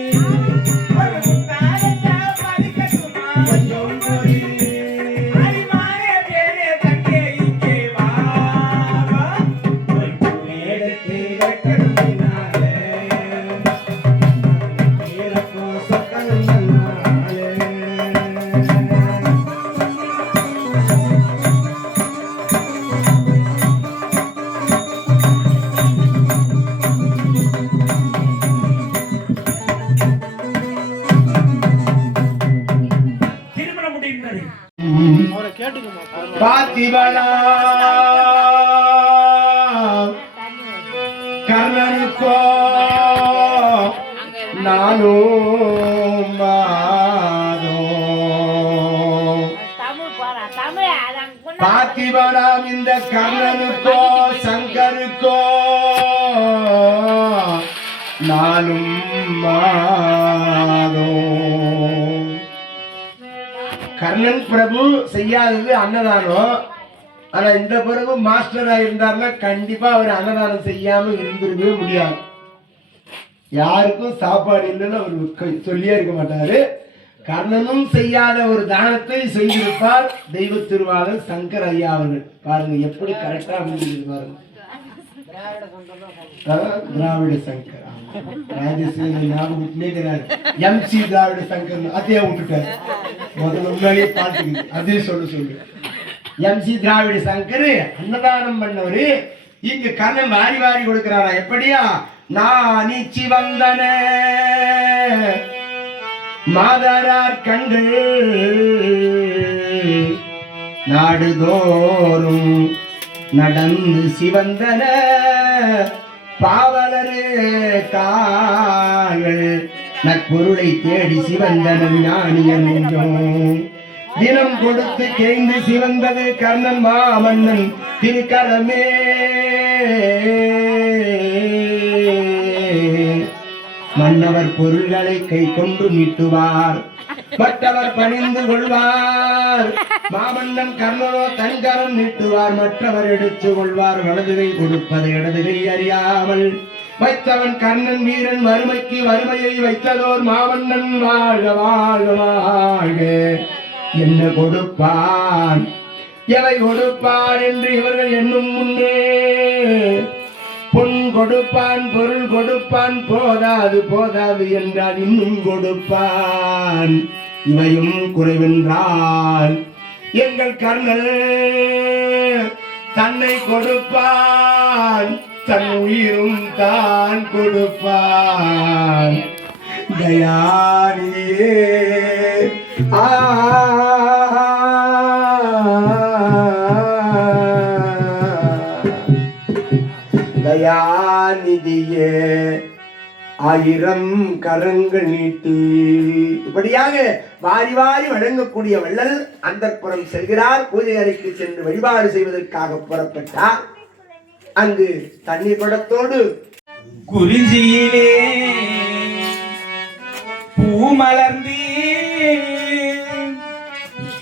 ஒரு முத்தாரத்தா பறிக்கட்டுமா கொஞ்சம் பொறி அடிமானே பேரே தங்கே இங்கே வா வா ஒரு எடுத்து வைக்கணும் பின்னாலே இறப்போ சொக்கணும் பின்னாலே திருமணம் முடிந்தது பாத்திபனா கர்ணனுக்கோ நானும் மாதோ பாத்திபனாம் இந்த கர்ணனுக்கோ சங்கருக்கோ நானும் மாதோ கர்ணன் பிரபு செய்யாதது அன்னதானம். ஆனா இந்த பிரபு மாஸ்டரா இருந்தாருன்னா கண்டிப்பா அவர் அன்னதானம் செய்யாம இருந்திருக்கவே முடியாது. யாருக்கும் சாப்பாடு இல்லைன்னு அவர் சொல்லியே இருக்க மாட்டாரு. கர்ணனும் செய்யாத ஒரு தானத்தை செய்திருப்பார் தெய்வ திருவாளர் சங்கர் ஐயா அவர்கள். பாருங்க எப்படி கரெக்டா அமைஞ்சிருக்கு பாருங்க. திராவிட சங்கர் MC திராவிட சங்கர் அதே விட்டுட்டாரு. முதல்ல முன்னாடியே பாட்டுக்கு அதே சொல்லு MC திராவிட சங்கர் அன்னதானம் பண்ணவரு. இங்க கர்ணன் வாரி வாரி கொடுக்கிறாரா? எப்படியா? நான் நீச்சி வந்தன மாதரார் கண்கள் நாடுதோறும் நடந்து சிவந்தன பாவலரு கால்கள் நற்பொருளை தேடி சிவந்தன ஞானியனும் தினம் கொடுத்து கேந்து சிவந்தது கர்ணன் மாமன்னன் திருக்கரமே. மன்னவர் பொருள்களை கை கொண்டு நீட்டுவார், மற்றவர் பணிந்து கொள்வார். மாமன்னன் கர்ணனோ தன்கரம் நீட்டுவார், மற்றவர் எடுத்து கொள்வார். வலதுகை கொடுப்பது இடதுகை அறியாமல் வைத்தவன் கர்ணன் வீரன் வறுமைக்கு வறுமையை வைத்ததோர் மாமன்னன் வாழ்க வாழ்க வாழ்க. என்ன கொடுப்பான் எவை கொடுப்பான் என்று இவர்கள் என்னும் முன்னே பொன் கொடுப்பான் பொருள் கொடுப்பான் போதாது போதாது என்றால் இன்னும் கொடுப்பான். இவையும் குறைவென்றால் எங்கள் கர்ணன் தன்னை கொடுப்பான், தன் உயிரும் தான் கொடுப்பான். தயாரியே தயாநிதியே ஆயிரம் கரங்கள் நீட்டி. இப்படியாக வாரி வாரி வழங்கக்கூடிய வள்ளல் அந்தப்புறம் செல்கிறார். பூஜை அறைக்கு சென்று வழிபாடு செய்வதற்காக புறப்பட்டார். அங்கு தண்ணீர் குடத்தோடு குறிஞ்சியிலே பூ மலர்ந்து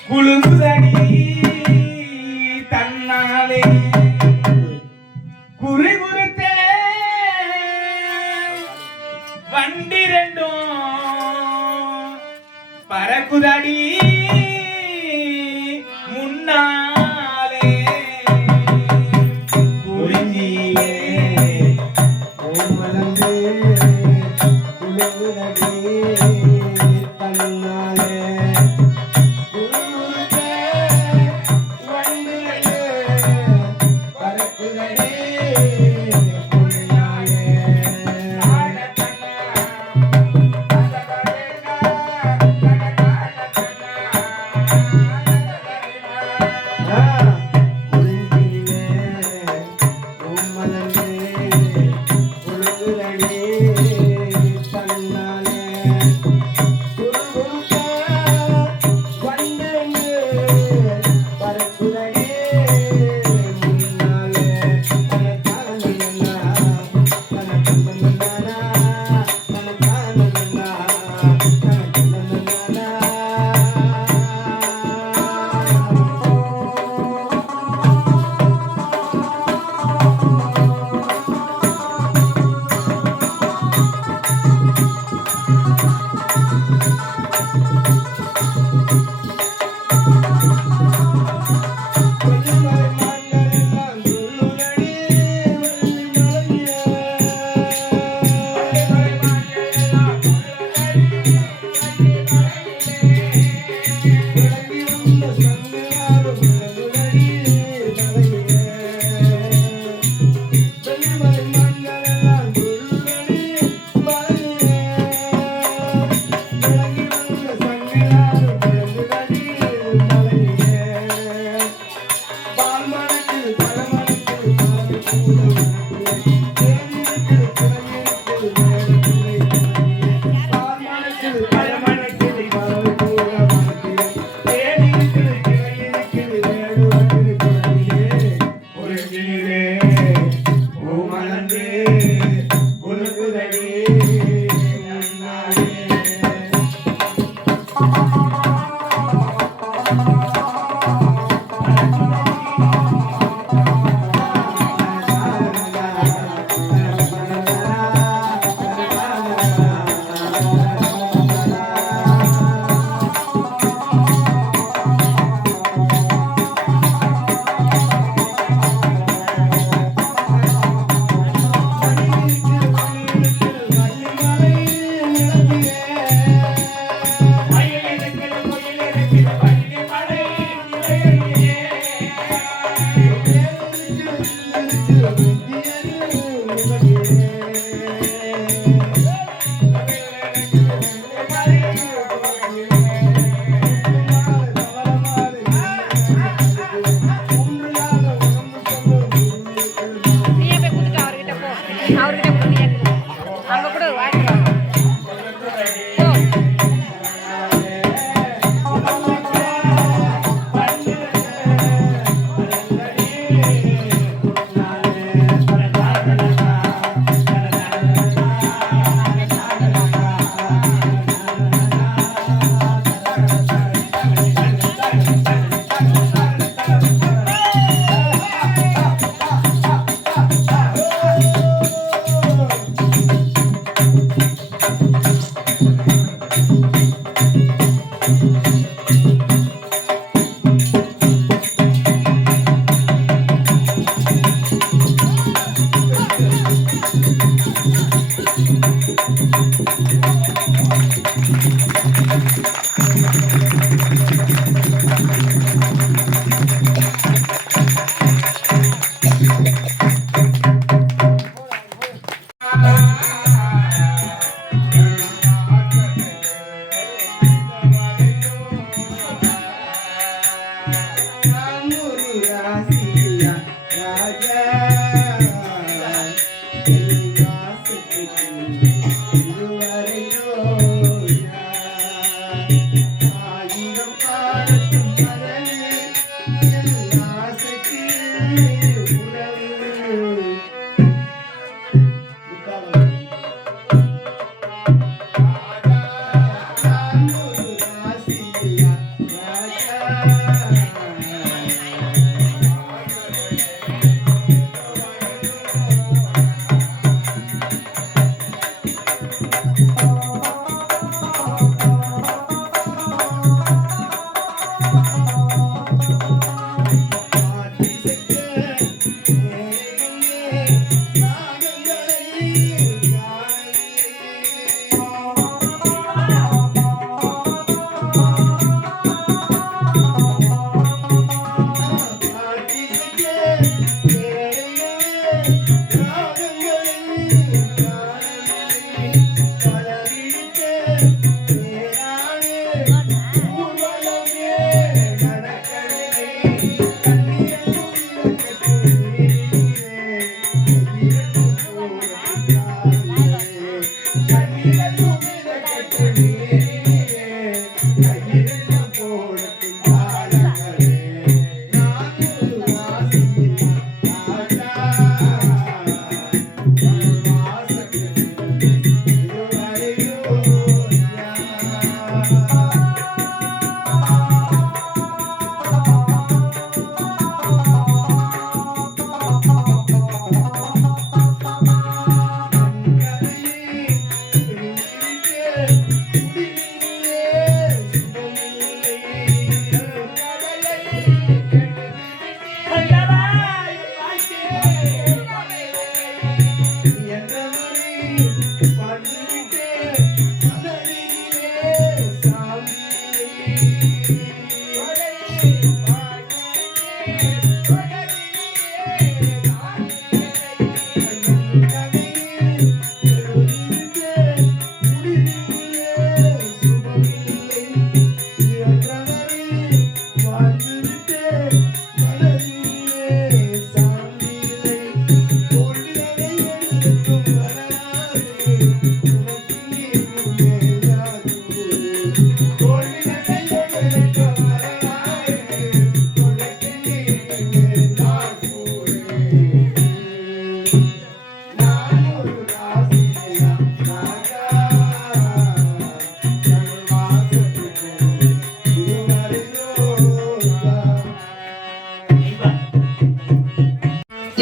குழுங்குதடி தன்னாலே குறி குறித்தே வண்டிரண்டும் பறக்குதடி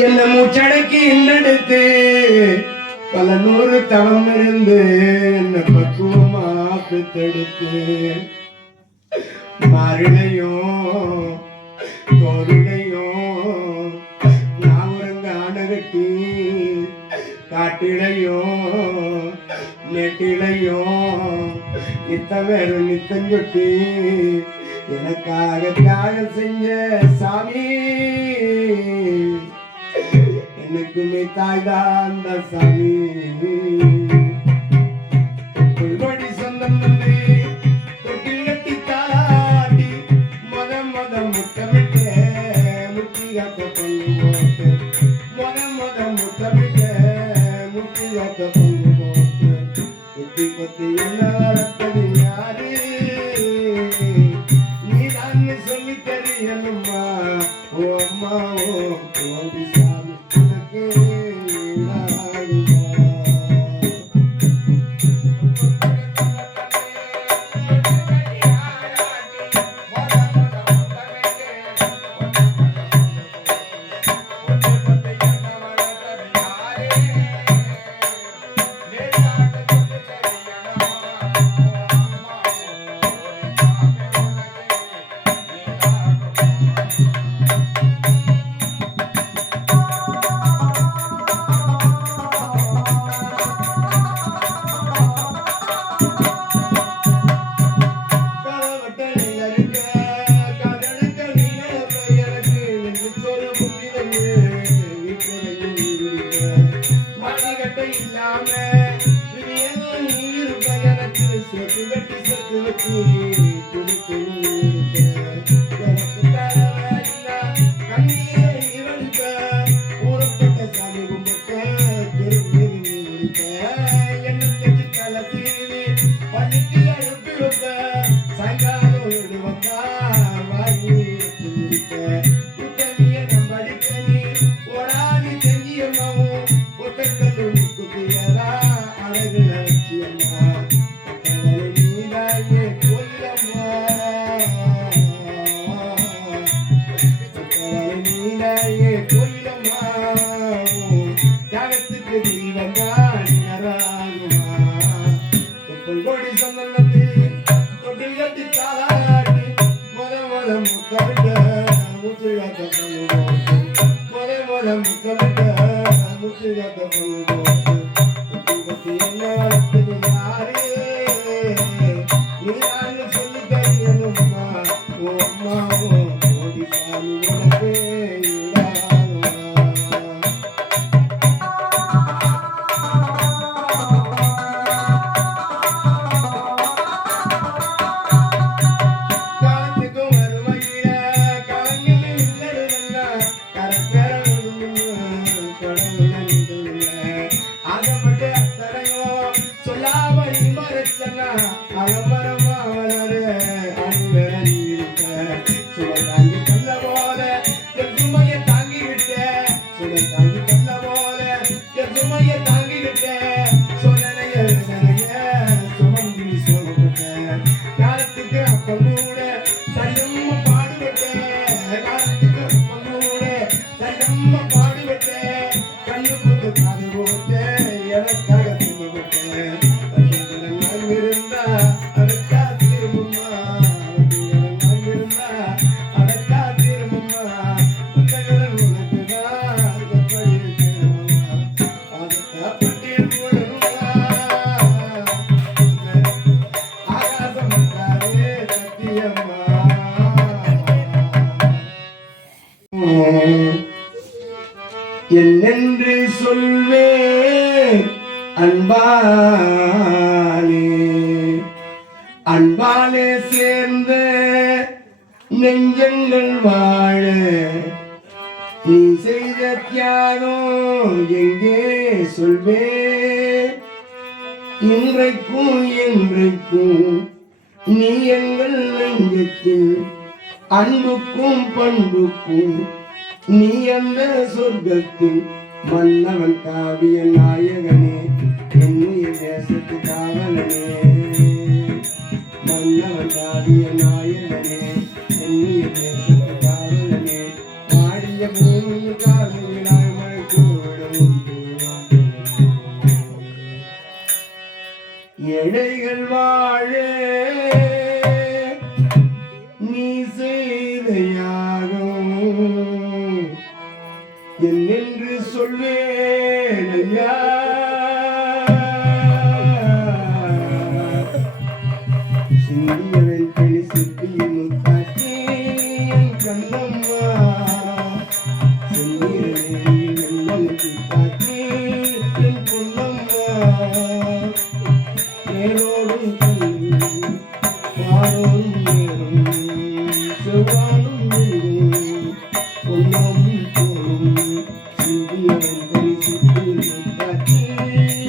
என்ன மூச்சடக்கி இன்னெடுத்து பல நூறு தவம் இருந்து என்ன பக்குவமா பித்தெடுத்து மாறிலையும் தோருடையும் நாவுரங்க ஆனகட்டி காட்டிலையும் நெட்டிலையும் நித்த வேறு நித்தஞ்சொட்டி எனக்காக தியாகம் செஞ்ச சாமி எனக்குமே தாய்தான் சாமி கொடி சொந்தம் வந்து தொட்டில் கட்டி தாடி மத முத்தமிட்ட முத்தியாத்த பங்கு போட்டு மத முத்தமிட்ட முத்தியாத்த பங்கு போட்டு கொத்தி கொத்தி என்ன வளர்த்தது யாரு நீதான் சொல்லி தெரியணுமா ஓ அம்மா ஓ கோடி சாமி உனக்கு அம்மாவும் கோடி சாமி உனக்கு ஈடாகுமா. காலத்துக்கும் வருவையில கலங்கில் இல்லறதல்ல கரப்பேரணும் கடவுள் ஆகப்பட்டு அத்தனையோ சொல்லாம மறைச்சனா அலமரமா வளரு அன்பரடி இருக்க சுவர் தாங்கி கல்ல போல என் சுமையை தாங்கிக்கிட்ட சுவர் தாங்கி கல்ல போல என் சுமையை தாங்கிக்கிட்ட சோதனைய நிறைய சுமந்தி சோகப்பட்ட காலத்துக்கு அப்பம் கூட சரியம்ம பாடுபட்ட காலத்துக்கு அப்பம் கூட சரியம்ம பாடுபட்ட கண்ணு போட்டு காது போட்டு எனக்காக திரும்பப்பட்ட நான் இருந்தா அடக்கா திரும்புமா நான் இருந்தா அடக்கா திரும்புமா உத்தகரன் உனக்குதான் எப்படி இருக்கணுமா அதுக்கப்பட்டு ஆகாசம் சத்தியம்மா என்னென்று சொல்வேன் அன்பாலே அன்பாலே சேர்ந்த நெஞ்சங்கள் வாழ நீ செய்த தியாகம் எங்கே சொல்வேன் இன்றைக்கும் என்றைக்கும் நீ எங்கள் நெஞ்சத்தில் அன்புக்கும் பண்புக்கும் நீ அந்த சொர்க்கத்தில் மன்னவன் காவிய நாயகனே என்னுய தேசத்து காவலனே மன்னவன் காவிய நாயகனே என்னுய தேசத்து காவலனே ஆடிய பூமியில் காவியிலாய் மழை கூடும் எடைகள் வாழ நீ செய்த யாகம் என்னென்று சொல்வேன் ஐயா சிந்தியவன் பெணி சிப்பியின் முத்தாட்சி என் கண்ணம்மா செந்நீரில் வெள்ளம் காட்சி என் பொன்னம்மா நேரோடும் கல்வி வாரோடும் நேரும் செவ்வாடும் நேரும் பொன்னமும் தோறும் சிந்தியவன் பெணி சிப்பியின் முத்தாட்சி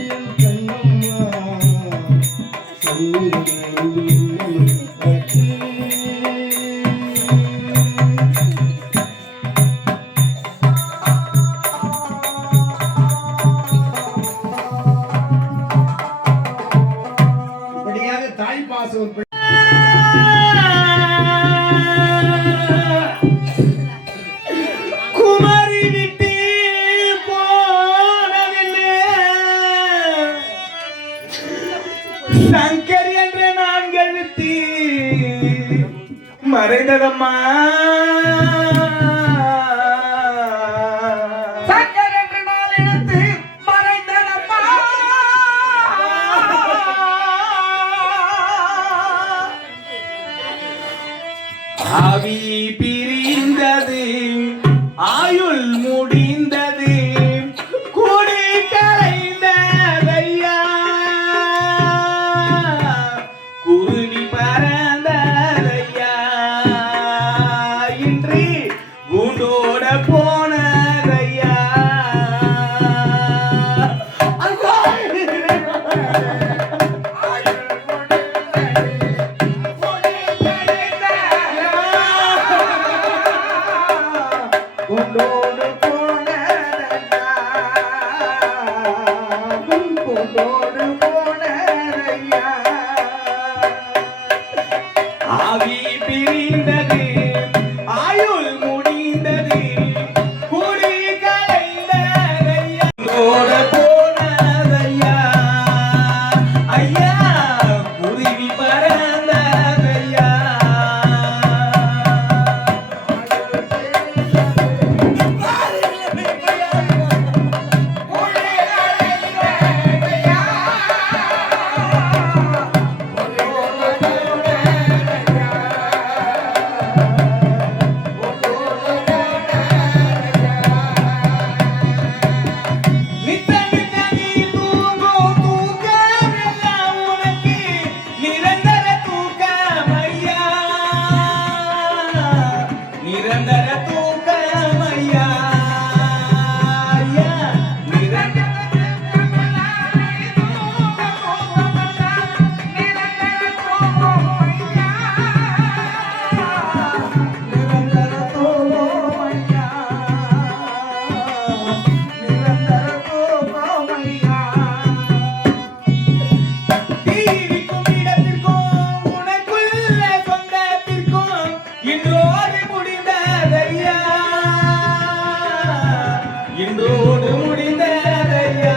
என் கண்ணம்மா இப்படியாக தாய் பாசம் குமரி விட்டு போனதில்லை சங்கர் என்ற நான்கள் விட்டு மறைந்ததம்மா சங்கர் என்ற நாள் எடுத்து மறைந்ததம்மா ஆவி பிரிந்தது ஆயுள் முடிந்தது கூடி கலைந்ததையா குருவி பறந்ததையா இன்று கூண்டோட போனதையா கொண்டோ நித்த நித்த நீ தூங்கும் தூக்கமெல்லாம் உனக்கு நிரந்தர தூக்கமையா, நிரந்தர தூக்கமையா, ஐயா, நிரந்தர நிரந்தர தூக்கமையா, நிரந்தர தூக்கமையா. தீவிக்கும் இடத்திற்கும் உனக்குள்ள சொந்தத்திற்கும் இன்றோடு முடிந்ததையா, இன்றோடு முடிந்ததையா.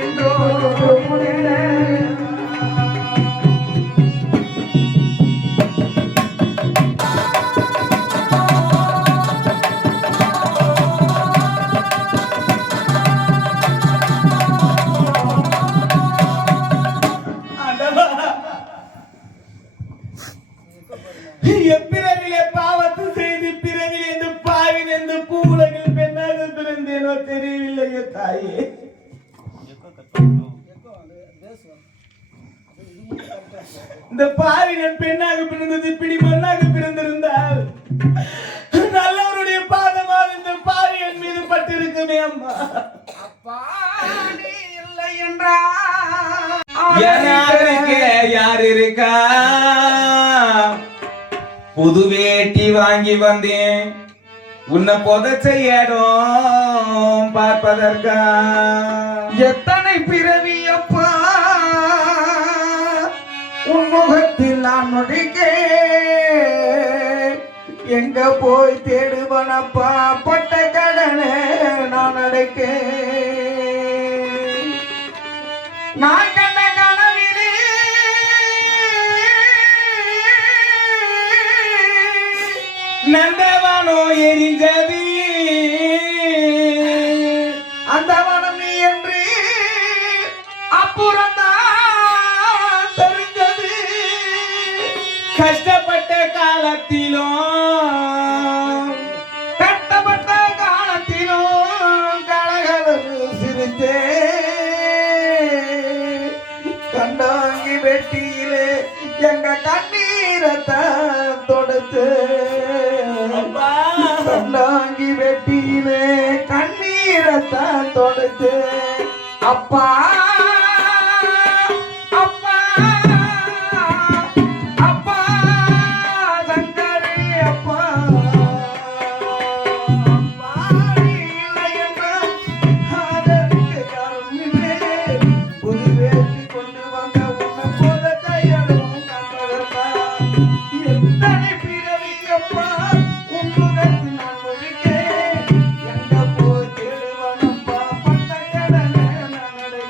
இன்றோடு முடிந்ததையா. ஆண்டவா, எப்பிறவிலே பாவத்து செய்து பிறவிலே இந்த பாவின் என்று பூவுலகில் பெண்ணாக பிறந்தேனோ தெரியவில்லையே தாயே. இந்த பாவின் பெண்ணாக பிறந்தது இப்படி மண்ணாக பிறந்திருந்தால் நல்லவருடைய பாதமாக இந்த பாவி என் மீது பட்டிருக்குமே அம்மா. யார் இருக்கா? புது வேட்டி வாங்கி வந்தேன் உன்னை புதைச்ச இடம் பார்ப்பதற்கா. எத்தனை பிறவி அப்பா உன் முகத்தில் நான் நொடிக்க எங்க போய் தேடுவனப்பா பட்ட கடனை நான் அடைக்க. நான் கண்ட கனவிலே நந்தவனோ எரிஞ்சது, அந்த வனம் நீ என்று அப்புறம் தான் தெரிஞ்சது. கஷ்டப்பட்ட காலத்திலும் கஷ்டப்பட்ட காலத்திலும் கலகலன்னு சிரித்தே கண்டாங்கி வெட்டியிலே எங்க கண்ணீரத்தான் தொடுத்து. கண்டாங்கி வெட்டியிலே கண்ணீரத்தான் தொடுத்து. அப்பா அப்பா அப்பா சங்கரி அப்பா பாடி இல்லை என்றால் அதற்கு கருவிலே புது வேட்டி கொண்டு வந்த உன்னை போத கையடும் கண்பதற்கான். எத்தனை பிறவி அப்பா உன் முகத்தில் நான் ஒழிக்க எங்க போய் தேடுவனப்பா பட்ட கடனை நான் அடைக்க.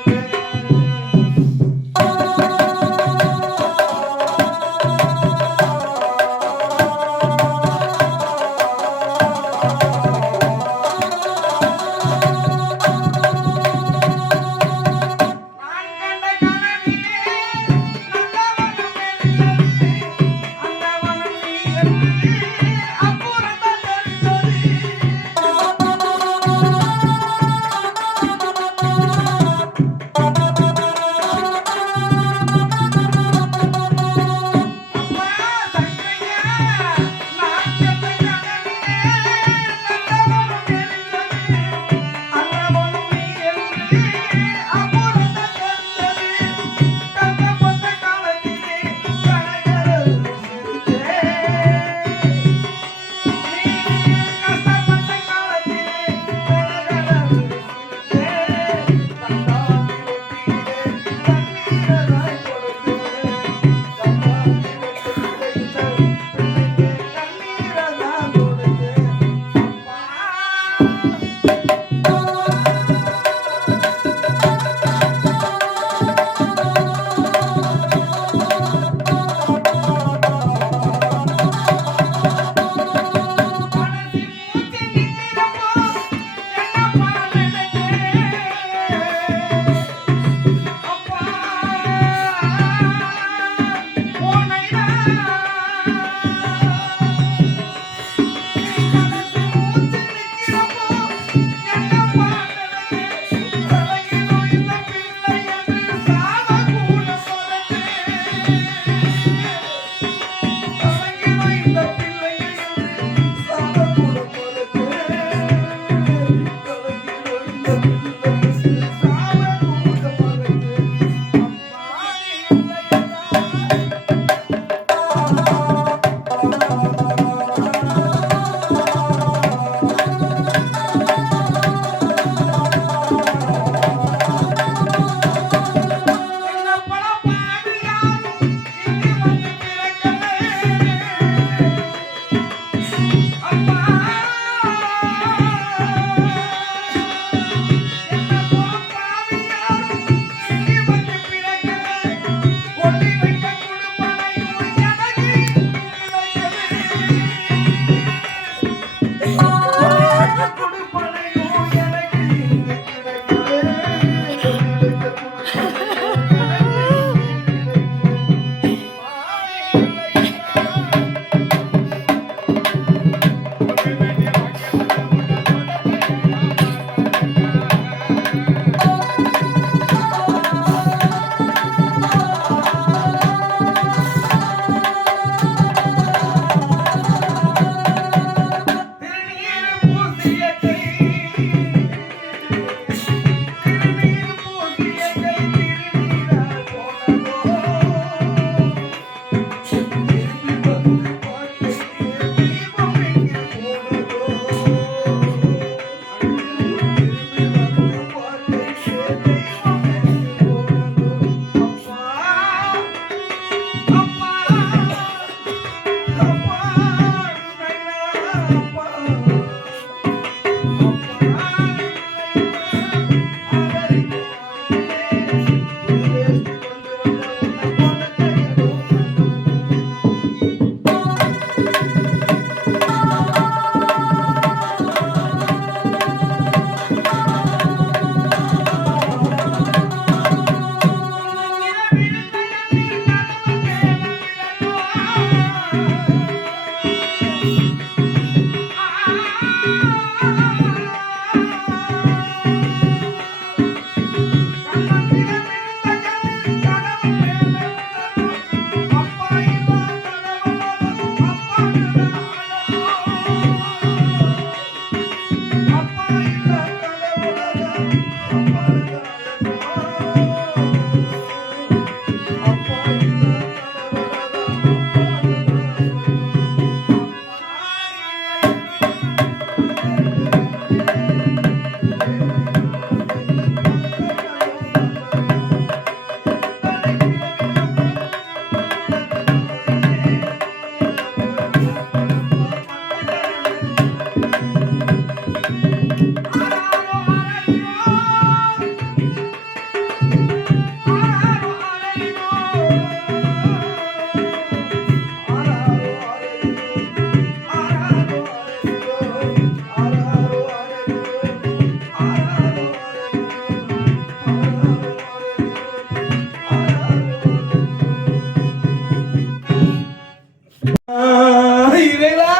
இறைவா,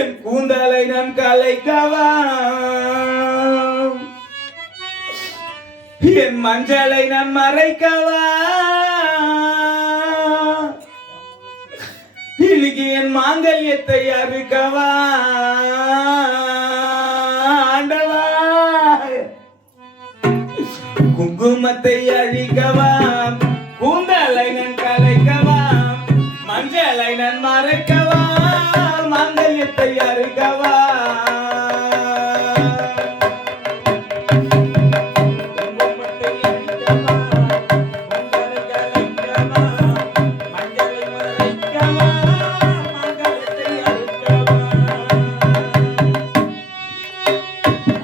என் கூந்தலை நான் கலைக்கவா, என் மஞ்சளை நான் மறைக்கவா, இன்னைக்கு என் மாங்கல்யத்தை அறுக்கவா ஆண்டவா, குங்குமத்தை அழிக்கவா, கூந்தலை நான் கலைக்கவா, மஞ்சளை நான் மறைக்கவா, மாங்கல்யத்தை அறுக்கவா.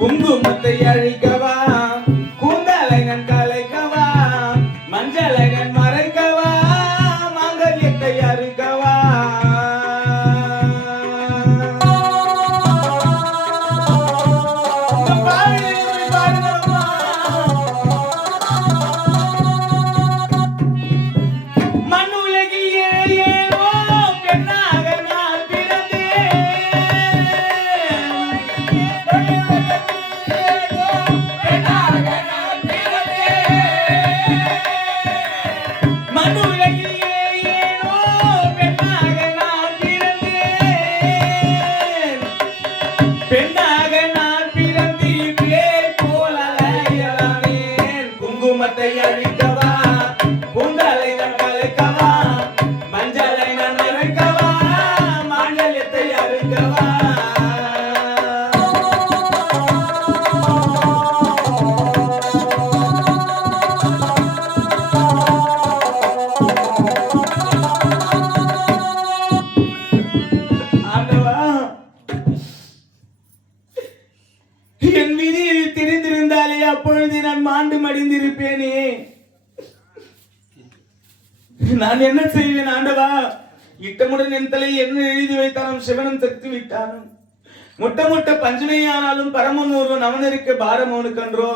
குங்குமத்தை அழிக்கவா, கூந்தலை நான் கலைக்கவா, மஞ்சளை நான் மறைக்கவா, மாங்கல்யத்தை அறுக்கவா. மண்ணுலகில் ஏழோ பெண்ணாக நான் பெண்ணாக நான் பிறந்தேன் போல அலையலானேன். குங்குமத்தை அழிக்கவா, கூந்தலை நான் கலைக்கவா, மஞ்சளை நான் மறைக்கவா, மாங்கல்யத்தை அறுக்கவா. என் விதியில் தெரிந்திருந்தாலே அப்பொழுது நான் மாண்டு மடிந்திருப்பேனே. நான் என்ன செய்வேன் ஆண்டவா? இட்டமுடன் என் தலை என்ன எழுதி வைத்தாலும் சிவனம் தத்து விட்டானும், முட்ட முட்ட பஞ்சமையானாலும் பரமன் ஒருவன் அவனிருக்க பாரம் அவனுக்கன்றோ.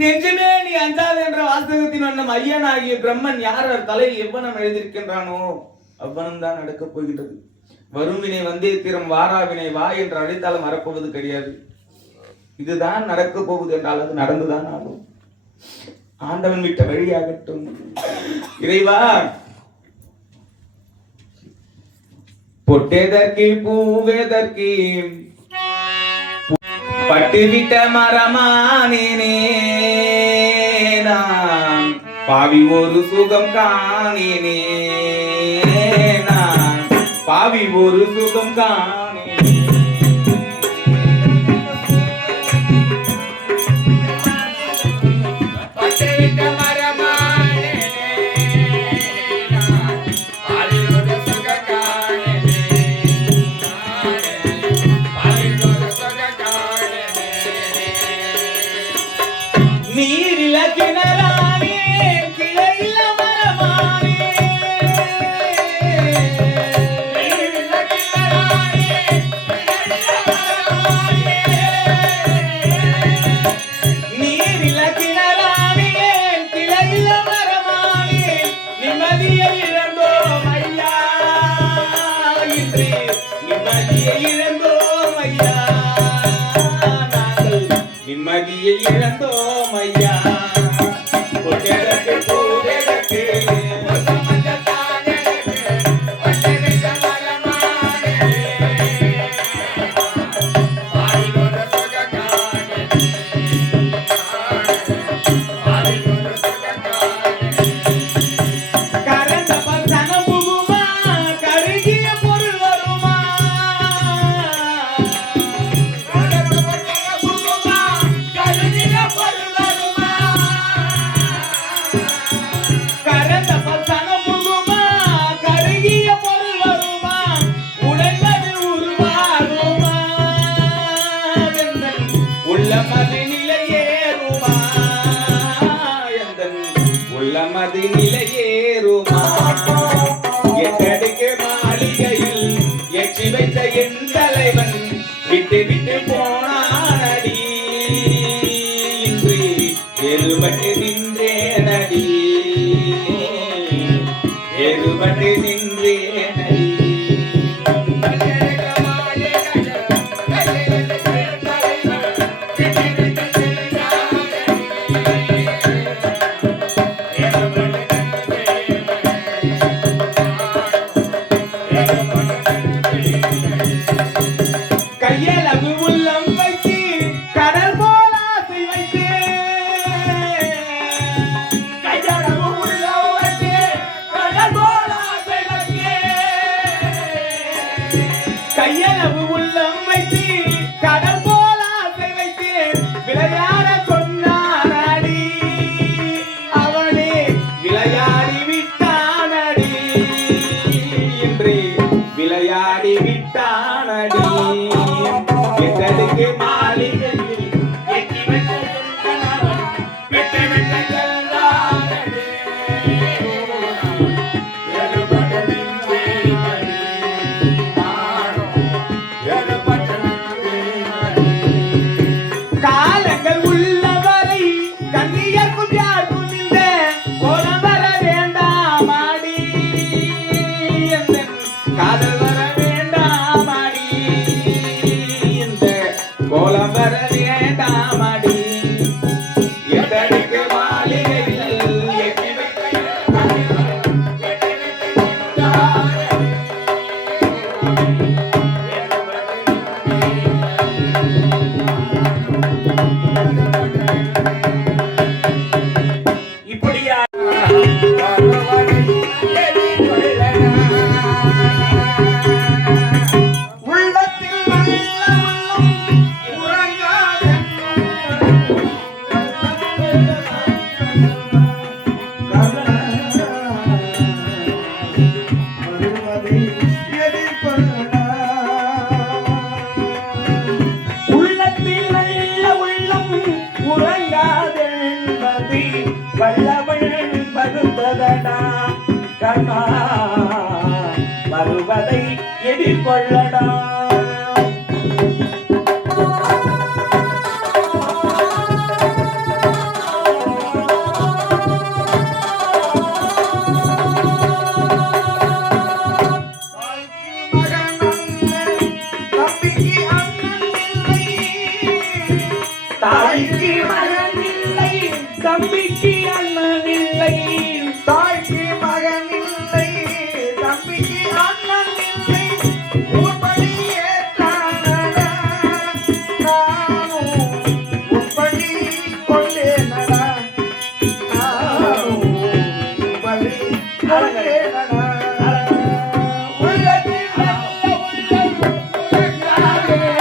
நெஞ்சமே நீ அஞ்சாது என்ற வாசகத்தின் வண்ணம் ஐயனாகிய பிரம்மன் யார் தலையில் எவ்வனம் எழுதியிருக்கின்றானோ அவ்வனம் தான் நடக்கப் போகின்றது. வருவினை வந்தே தீரம், வாராவினை வா என்று அழைத்தாலும் வரப்போவது கிடையாது. இதுதான் நடக்க போகுது என்றால் அது நடந்துதான் ஆகும். ஆண்டவன் விட்ட வழியாகட்டும். இறைவா, பொட்டேதற்கு பூவேதற்கு பட்டுவிட்ட மரமானேனே நான், பாவி ஒரு சுகம் காணேனே நான், பாவி ஒரு சுகம் காணேனே. வழியில் இழந்தோம் ஐயா கொட்டதற்கு பூவெதற்கு கரந்த பசனம் புகுமா கருகிய பொருள் வருமா கரந்த பசனம் புகுமா கருகிய பொருள் வருமா உடைவது உருவாகுமா எந்தன் உள்ளமது நிலையேறுமா எந்தன் உள்ளமது நிலையேறுமா எட்டடுக்கு மாளிகையில் ஏற்றி வைத்த என் தலைவன் விட்டு விட்டு போனானடி இன்று எருபட்டு நின்றேனடி எருபட்டு நின்றேனடி கையளவு உள்ளம் வைத்து கடல் போல ஆசை வைத்து கையளவு உள்ளம் வைத்து கடல் போல ஆசை வைத்து கையளவு உள்ளம் வைத்து கடல் போல ஆசை வைத்து விளையாட சொன்னானடி அவனே விளையாடி விட்டானடி என்று விளையாடி விட்டானடி எட்டடுக்கு மாளிகையில் எட்டி வைத்த என் கணவன் விட்டு விட்டு சென்றானடி. எருபட்டு நின்றேனடி. எருபட்டு நின்றேனடி. காலங்கள் உள்ளவரை கண்ணியர்க்கும் யாருக்கும் இந்த கோலம் வர வேண்டாமாடி எந்தன் காதல் வர வேண்டாமாடி இந்த கோலம் வர வேண்டாமாடி எட்டடுக்கு மாளிகையில் எட்டி வைத்த என் கணவன் விட்டு விட்டு சென்றானடி. இப்படியா உள்ளத்தில் நல்ல உள்ளம் உறங்காத உள்ளத்தில் நல்ல உள்ளம் உறங்காதென்பது வல்லவள் மறுத்ததடா கர்மா வருவதை எதிர்கொள்ளடா தாய்க்கு மகன் இல்லை தம்பிக்கு அண்ணன் இல்லை தாய்க்கு மகன் இல்லை தம்பிக்கு அண்ணன் இல்லை உன்படி ஏற்றானடா நானும் உன்படி கொண்டேனடா நானும் உன்படி கொண்டேனடா உள்ளத்தில் நல்ல உள்ளம் உறங்காதே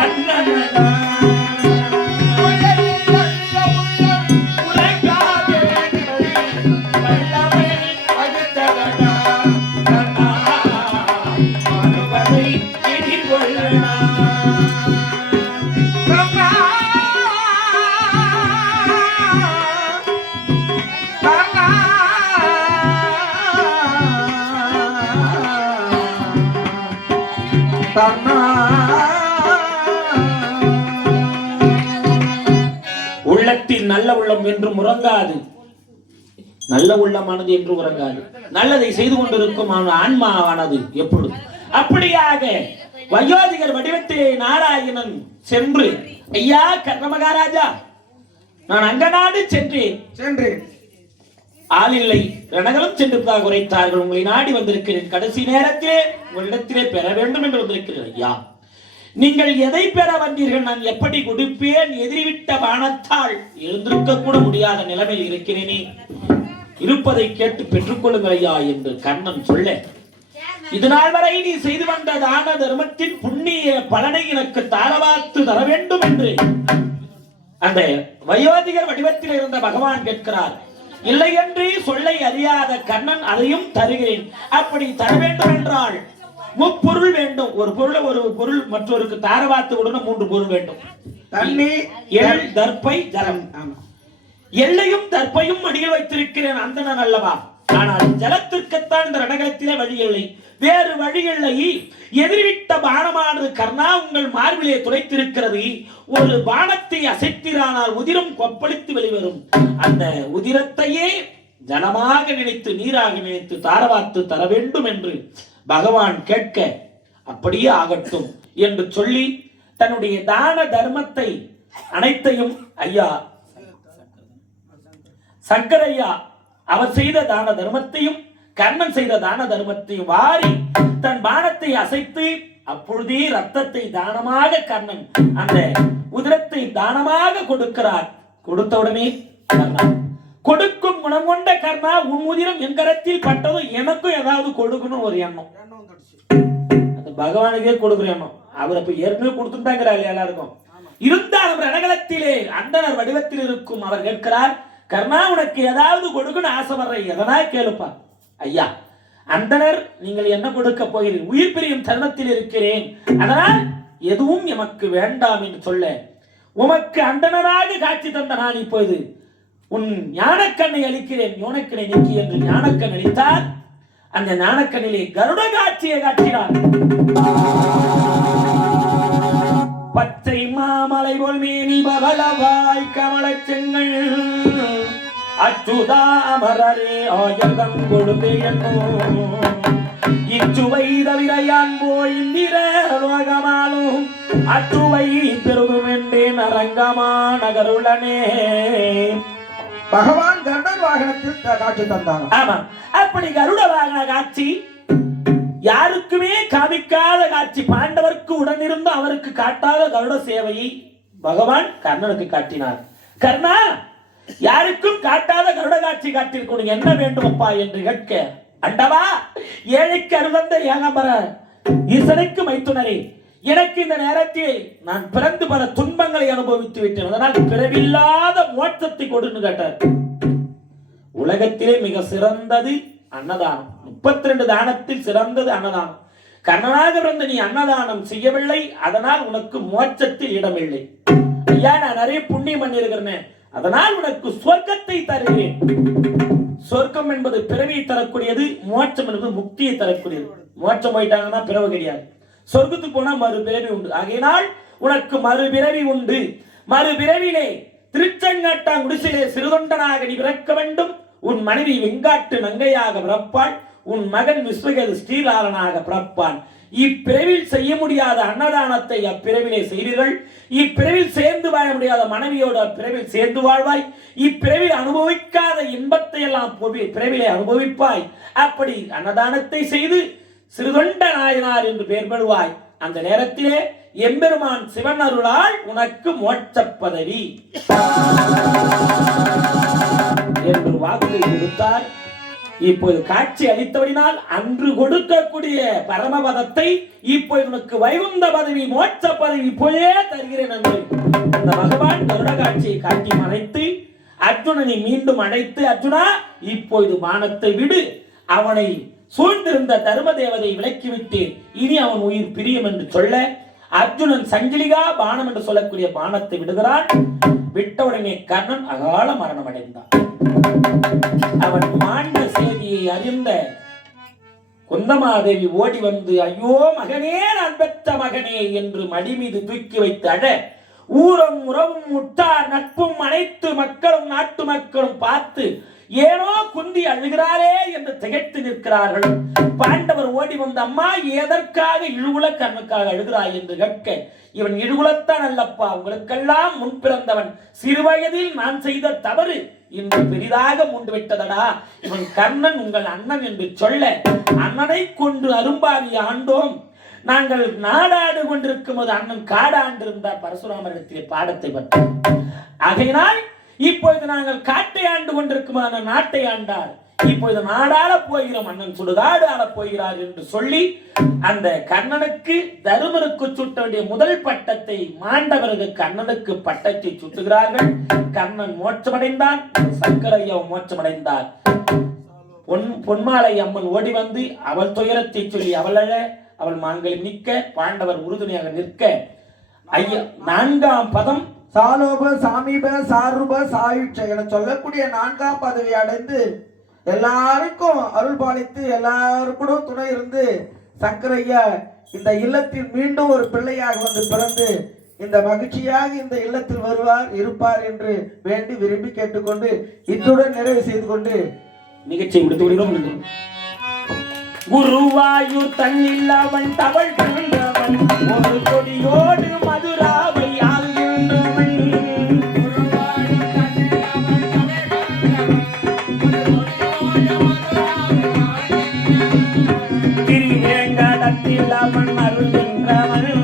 கண்ணனடா உள்ளத்தில் நல்ல உள்ளம் என்று உறங்காது, நல்ல உள்ளமானது என்று உறங்காது, நல்லதை செய்து கொண்டிருக்கும் ஆன்மாவானது எப்பொழுது அப்படியாக வயோதிகர் வடிவத்திலே நாராயணன் சென்று, ஐயா கர்ணமகாராஜா, நான் அங்கநாடு சென்றேன், ஆள் இல்லை, ரணங்களும் சென்றிருப்பதாக உரைத்தார்கள். உங்களை நாடி வந்திருக்கிறேன். கடைசி நேரத்திலே உங்களிடத்திலே பெற வேண்டும் என்று வந்திருக்கிறேன். ஐயா, நீங்கள் எதை பெற வந்தீர்கள்? நான் எப்படி கொடுப்பேன்? எதிரிவிட்ட பானத்தால் எழுந்திருக்க கூட முடியாத நிலைமையில் இருக்கிறேனே, இருப்பதை கேட்டு பெற்றுக்கொள்ளுங்கள் ஐயா என்று கண்ணன் சொல்ல, இதுநாள் வரை நீ செய்து வந்த தான தர்மத்தின் புண்ணிய பலனை எனக்கு தாரவாத்து தர வேண்டும் என்று அந்த வயோதிகர் வடிவத்தில் இருந்த பகவான் கேட்கிறார். இல்லை என்று சொல்லை அறியாத கண்ணன், அதையும் தருகிறேன். அப்படி தர வேண்டும் என்றால் முப்பொருள் வேண்டும். ஒரு பொருள் மற்றொருக்கு தாரவாத்து கொடுன 3 பொருள் வேண்டும். தண்ணி, எள், தர்ப்பை, ஜலம். எள்ளையும் தர்ப்பையும் அடியில் வைத்திருக்கிறேன், அந்தணன் அல்லவா? ஆனால் ஜலத்திற்குத்தான் இந்த ரணகலத்திலே வழி இல்லை, வேறு வழி இல்லை. எதிர்விட்ட பானமானது கர்ணா உங்கள் மார்பிலே துளைத்திருக்கிறது. ஒரு பானத்தை அசைத்திரானால் உதிரம் கொப்பளித்து வெளிவரும். அந்த உதிரத்தையே ஜலமாக நினைத்து, நீராக நினைத்து தாரவாத்து தர வேண்டும் என்று பகவான் கேட்க, அப்படியே ஆகட்டும் என்று சொல்லி தன்னுடைய தான தர்மத்தை அனைத்தையும், ஐயா சங்கரையா அவர் செய்த தான தர்மத்தையும் கர்ணன் செய்த தான தர்மத்தையும் வாரி தன் பானத்தை அசைத்து, அப்பொழுதே ரத்தத்தை தானமாக கர்ணன் அந்த உதிரத்தை தானமாக கொடுக்கிறார். கொடுத்தவுடனே கர்ணா, கொடுக்கும் குணம் கொண்ட கர்ணா, உன் உதிரம் என் கரத்தில் பட்டதும் எனக்கும் ஏதாவது கொடுக்கணும் ஒரு எண்ணம். அது பகவானுக்கே கொடுக்குற எண்ணம். அவர் அப்ப ஏற்கனவே கொடுத்துட்டாங்கிறார் எல்லாருக்கும். இருந்தாலும் ரணகலத்திலே அந்தனர் வடிவத்தில் இருக்கும் அவர் கேட்கிறார், கர்ணா உனக்கு ஏதாவது கொடுக்கணும் ஆசைப்படுற, எதனா கேளுப்பா. ஐயா அந்தனர், நீங்கள் என்ன கொடுக்க போகிறீர்கள்? உயிர் பிரியும் தருணத்தில் இருக்கிறேன், அதனால் எதுவும் எமக்கு வேண்டாம் என்று சொல்ல, உமக்கு அந்தனராக காட்சி தந்த நான் இப்போது உன் ஞானக்கண்ணை அளிக்கிறேன், ஞானக்கண்ணை நீக்கி என்று ஞானக்கண் அளித்தார். அந்த ஞானக்கண்ணிலே கருட காட்சியை காட்டினார். பச்சை மாமலை போல் மேனி பவளவாய் கமல செங்கல் அச்சுதா அமரரே ஆயதம் கொடுத்தே என்னோ இச்சுவை தவிரையான் போய் இந்திர லோகமாலும் அச்சுவை பெருகும் என்றேன் அரங்கமா நகருளனே. பகவான் கருட வாகனத்தில் காட்சி தந்தாங்க. ஆமா, அப்படி கருட வாகன காட்சி யாருக்குமே காமிக்காத காட்சி. பாண்டவருக்கு உடனிருந்து அவருக்கு காட்டாத கருட சேவையை பகவான் கர்ணனுக்கு காட்டினார். கர்ணா, யாருக்கும் காட்டாத கருட காட்சி காட்டியிருக்கணும், என்ன வேண்டும் அப்பா என்று கேட்க, அண்டவா ஏழைக்கு அருளந்த ஏகாம்பர ஈசனுக்கு மைத்துனரே, எனக்கு இந்த நேரத்தில் நான் பிறந்து பல துன்பங்களை அனுபவித்து விட்டேன், அதனால் பிறவில்லாத மோட்சத்தை கொடுன்னு கேட்டார். உலகத்திலே மிக சிறந்தது அன்னதானம். 32 தானத்தில் சிறந்தது அன்னதானம். கர்ணனாக பிறந்த நீ அன்னதானம் செய்யவில்லை, அதனால் உனக்கு மோட்சத்தில் இடமில்லை. ஐயா, நான் நிறைய புண்ணியம் பண்ணியிருக்கிறேன், அதனால் உனக்கு சொர்க்கத்தை தருகிறேன். சொர்க்கம் என்பது பிறவியை தரக்கூடியது, மோட்சம் என்பது முக்தியை தரக்கூடியது. மோட்சம் போயிட்டாங்கன்னா பிறவு கிடையாது, சொர்க்கத்துக்கு போனா மறுபிறவி உண்டு. ஆகையினால் உனக்கு மறுபிறவி உண்டு. மறுபிறவிலே திருச்செங்கட்டாங்குடிசிலே சிறுதொண்டனாக நீ பிறக்க வேண்டும். உன் மனைவி வெங்காட்டு நங்கையாக பிறப்பாள், உன் மகன் விஸ்வகேது ஸ்ரீலாலனாக பிறப்பான். இப்பிறவில் செய்ய முடியாத அன்னதானத்தை அப்பிறவிலே செய்வீர்கள். இப்பிறவில் சேர்ந்து வாழ முடியாத மனைவியோடு அப்பிறவில் சேர்ந்து வாழ்வாய். இப்பிறவில் அனுபவிக்காத இன்பத்தை எல்லாம் பிறவிலே அனுபவிப்பாய். அப்படி அன்னதானத்தை செய்து சிறுதொண்ட நாயனார் என்று பெயர் பெறுவாய். அந்த நேரத்திலே எம்பெருமான் சிவன் அருளால் உனக்கு மோட்ச பதவி என்று வாக்கு கொடுத்தார். இப்போது காட்சி அளித்தபடினால் அன்று கொடுக்கக்கூடிய பரமபதத்தை இப்போது உனக்கு வைகுந்த பதவி மோட்ச பதவி இப்போதே தருகிறேன் என்று அந்த பகவான் கருட காட்சியை காட்டி மறைத்து அர்ஜுனனை மீண்டும் அழைத்து, அர்ஜுனா இப்போது பானத்தை விடு, அவனை சூழ்ந்திருந்த தர்ம தேவதை விலக்கிவிட்டு இனி அவன் உயிர் பிரியும் என்று சொல்ல அர்ஜுனன் சங்கிலிகா பானம் என்று சொல்லக்கூடிய பானத்தை விடுகிறான். விட்டவுடனே கர்ணன் அகால மரணம் அடைந்தான். அவன் மாண்ட செய்தியை அறிந்த குந்தமாதேவி ஓடி வந்து, ஐயோ மகனே, நான் பெற்ற மகனே என்று மடி மீது தூக்கி வைத்து அழ, ஊரும் உறவும் உற்றார் நட்பும் அனைத்து மக்களும் நாட்டு மக்களும் பார்த்து ஏனோ குந்தி அழுகிறாரே என்று திகைத்து நிற்கிறார்கள். பாண்டவர் ஓடி வந்த, அம்மா எதற்காக இழுகுல கண்ணுக்காக அழுகிறாய் என்று கேட்க, இவன் இழுகுலத்தான் அல்லப்பா, உங்களுக்கெல்லாம் முன் பிறந்தவன், சிறுவயதில் நான் செய்த தவறு இன்று பெரிதாக மூண்டு விட்டதடா, இவன் கர்ணன் உங்கள் அண்ணன் என்று சொல்ல, அண்ணனை கொண்டு அரும்பாவி ஆண்டோம், நாங்கள் நாடாடு கொண்டிருக்கும் போது அண்ணன் காடாண்டு இருந்தார். பரசுராமரிடத்திலே பாடத்தை பற்றி ஆகையினால் இப்பொழுது நாங்கள் காட்டை ஆண்டு கொண்டிருக்குமான நாட்டை ஆண்டார், இப்பொழுது நாடாள போகிறோம், அண்ணன் சுடுகாடு ஆள போகிறார் என்று சொல்லி அந்த கர்ணனுக்கு தருமனுக்கு சுட்ட வேண்டிய முதல் பட்டத்தை மாண்டவருக்கு கர்ணனுக்கு பட்டத்தை சுட்டுகிறார்கள். கர்ணன் மோட்சமடைந்தான், சங்கரையாவும் மோட்சமடைந்தார். பொன்மாலை அம்மன் ஓடி வந்து அவள் துயரத்தை சொல்லி அவள் அழ, அவள் மாங்கல் நிற்க, பாண்டவர் உறுதுணையாக நிற்க, ஐயா 4ஆம் பதம் சாலோப சாமீப சாருப சாயுட்ச என சொல்லக்கூடிய 4ஆம் பதவி அடைந்து எல்லாருக்கும் அருள் பாலித்து எல்லாருக்கும் துணை இருந்து சங்கரையா இந்த இல்லத்தில் மீண்டும் ஒரு பிள்ளையாக வந்து பிறந்து இந்த மகிழ்ச்சியாக இந்த இல்லத்தில் வருவார் இருப்பார் என்று வேண்டி விரும்பி கேட்டுக்கொண்டு இத்துடன் நிறைவு செய்து கொண்டு நிகழ்ச்சியை முடித்து விடுகிறோம். குருவாயூர் தன்னில் அவன் தவள் கண்டவன், ஒரு கொடியோடு மதுராவை ஆள்கின்றவன். திருவேங்கடத்தில் அவன் அருள்கின்றவன்,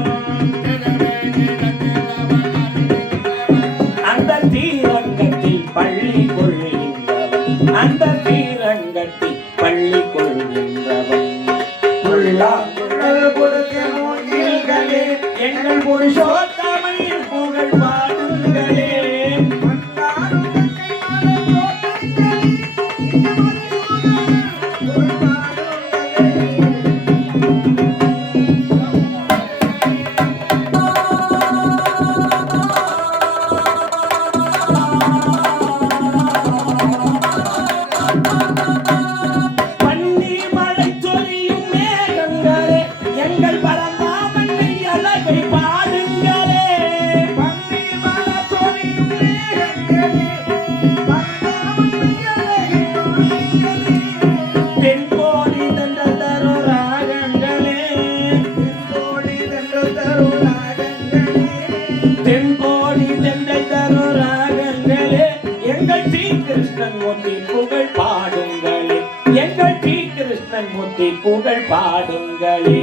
அந்த தீரங்கத்தில் பள்ளி கொள்கின்றவன், அந்த தீரங்கத்தில் பள்ளி கொள்கின்றவன். எங்கள் புருஷோத்தமையின் புகழ் பாடுங்களே, புகழ் பாடுங்களே, எங்கள் ஸ்ரீ கிருஷ்ணன் மூர்த்தி புகழ் பாடுங்களே.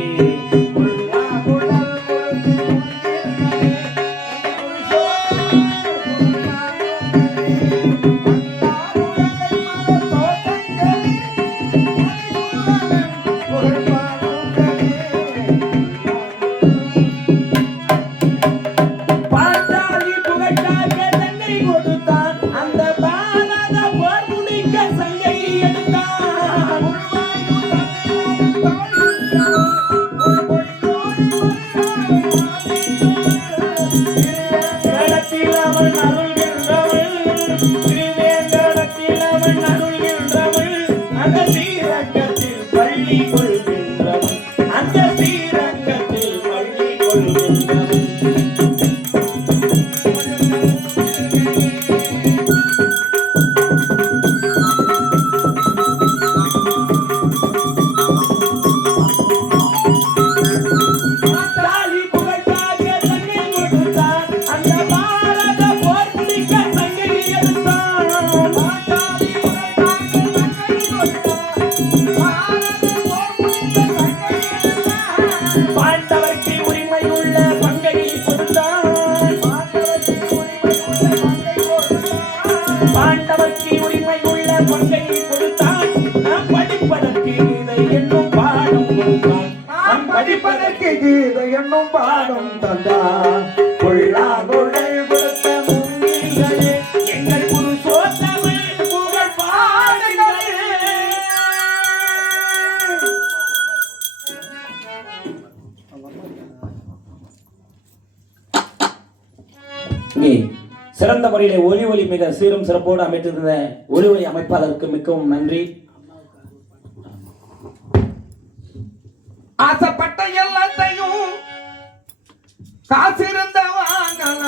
பாண்டவர்க்கு உரிமை உள்ள பங்கை கொடுத்தான். படிப்பதற்கு கீதை என்னும் பாடம் தந்தார் கொள்ளாங்குழல் கொடுத்த முன்னீங்களே எங்கள் புருஷோத்தமிழ் புகழ் பாடுங்களே. இங்கே சிறந்த முறையிலே ஒலி மிக சீரும் சிறப்போடு அமைத்திருந்த ஒலி அமைப்பாளருக்கு மிகவும் நன்றி. ஆசைப்பட்ட எல்லாத்தையும் காசு இருந்த வாங்கலாம்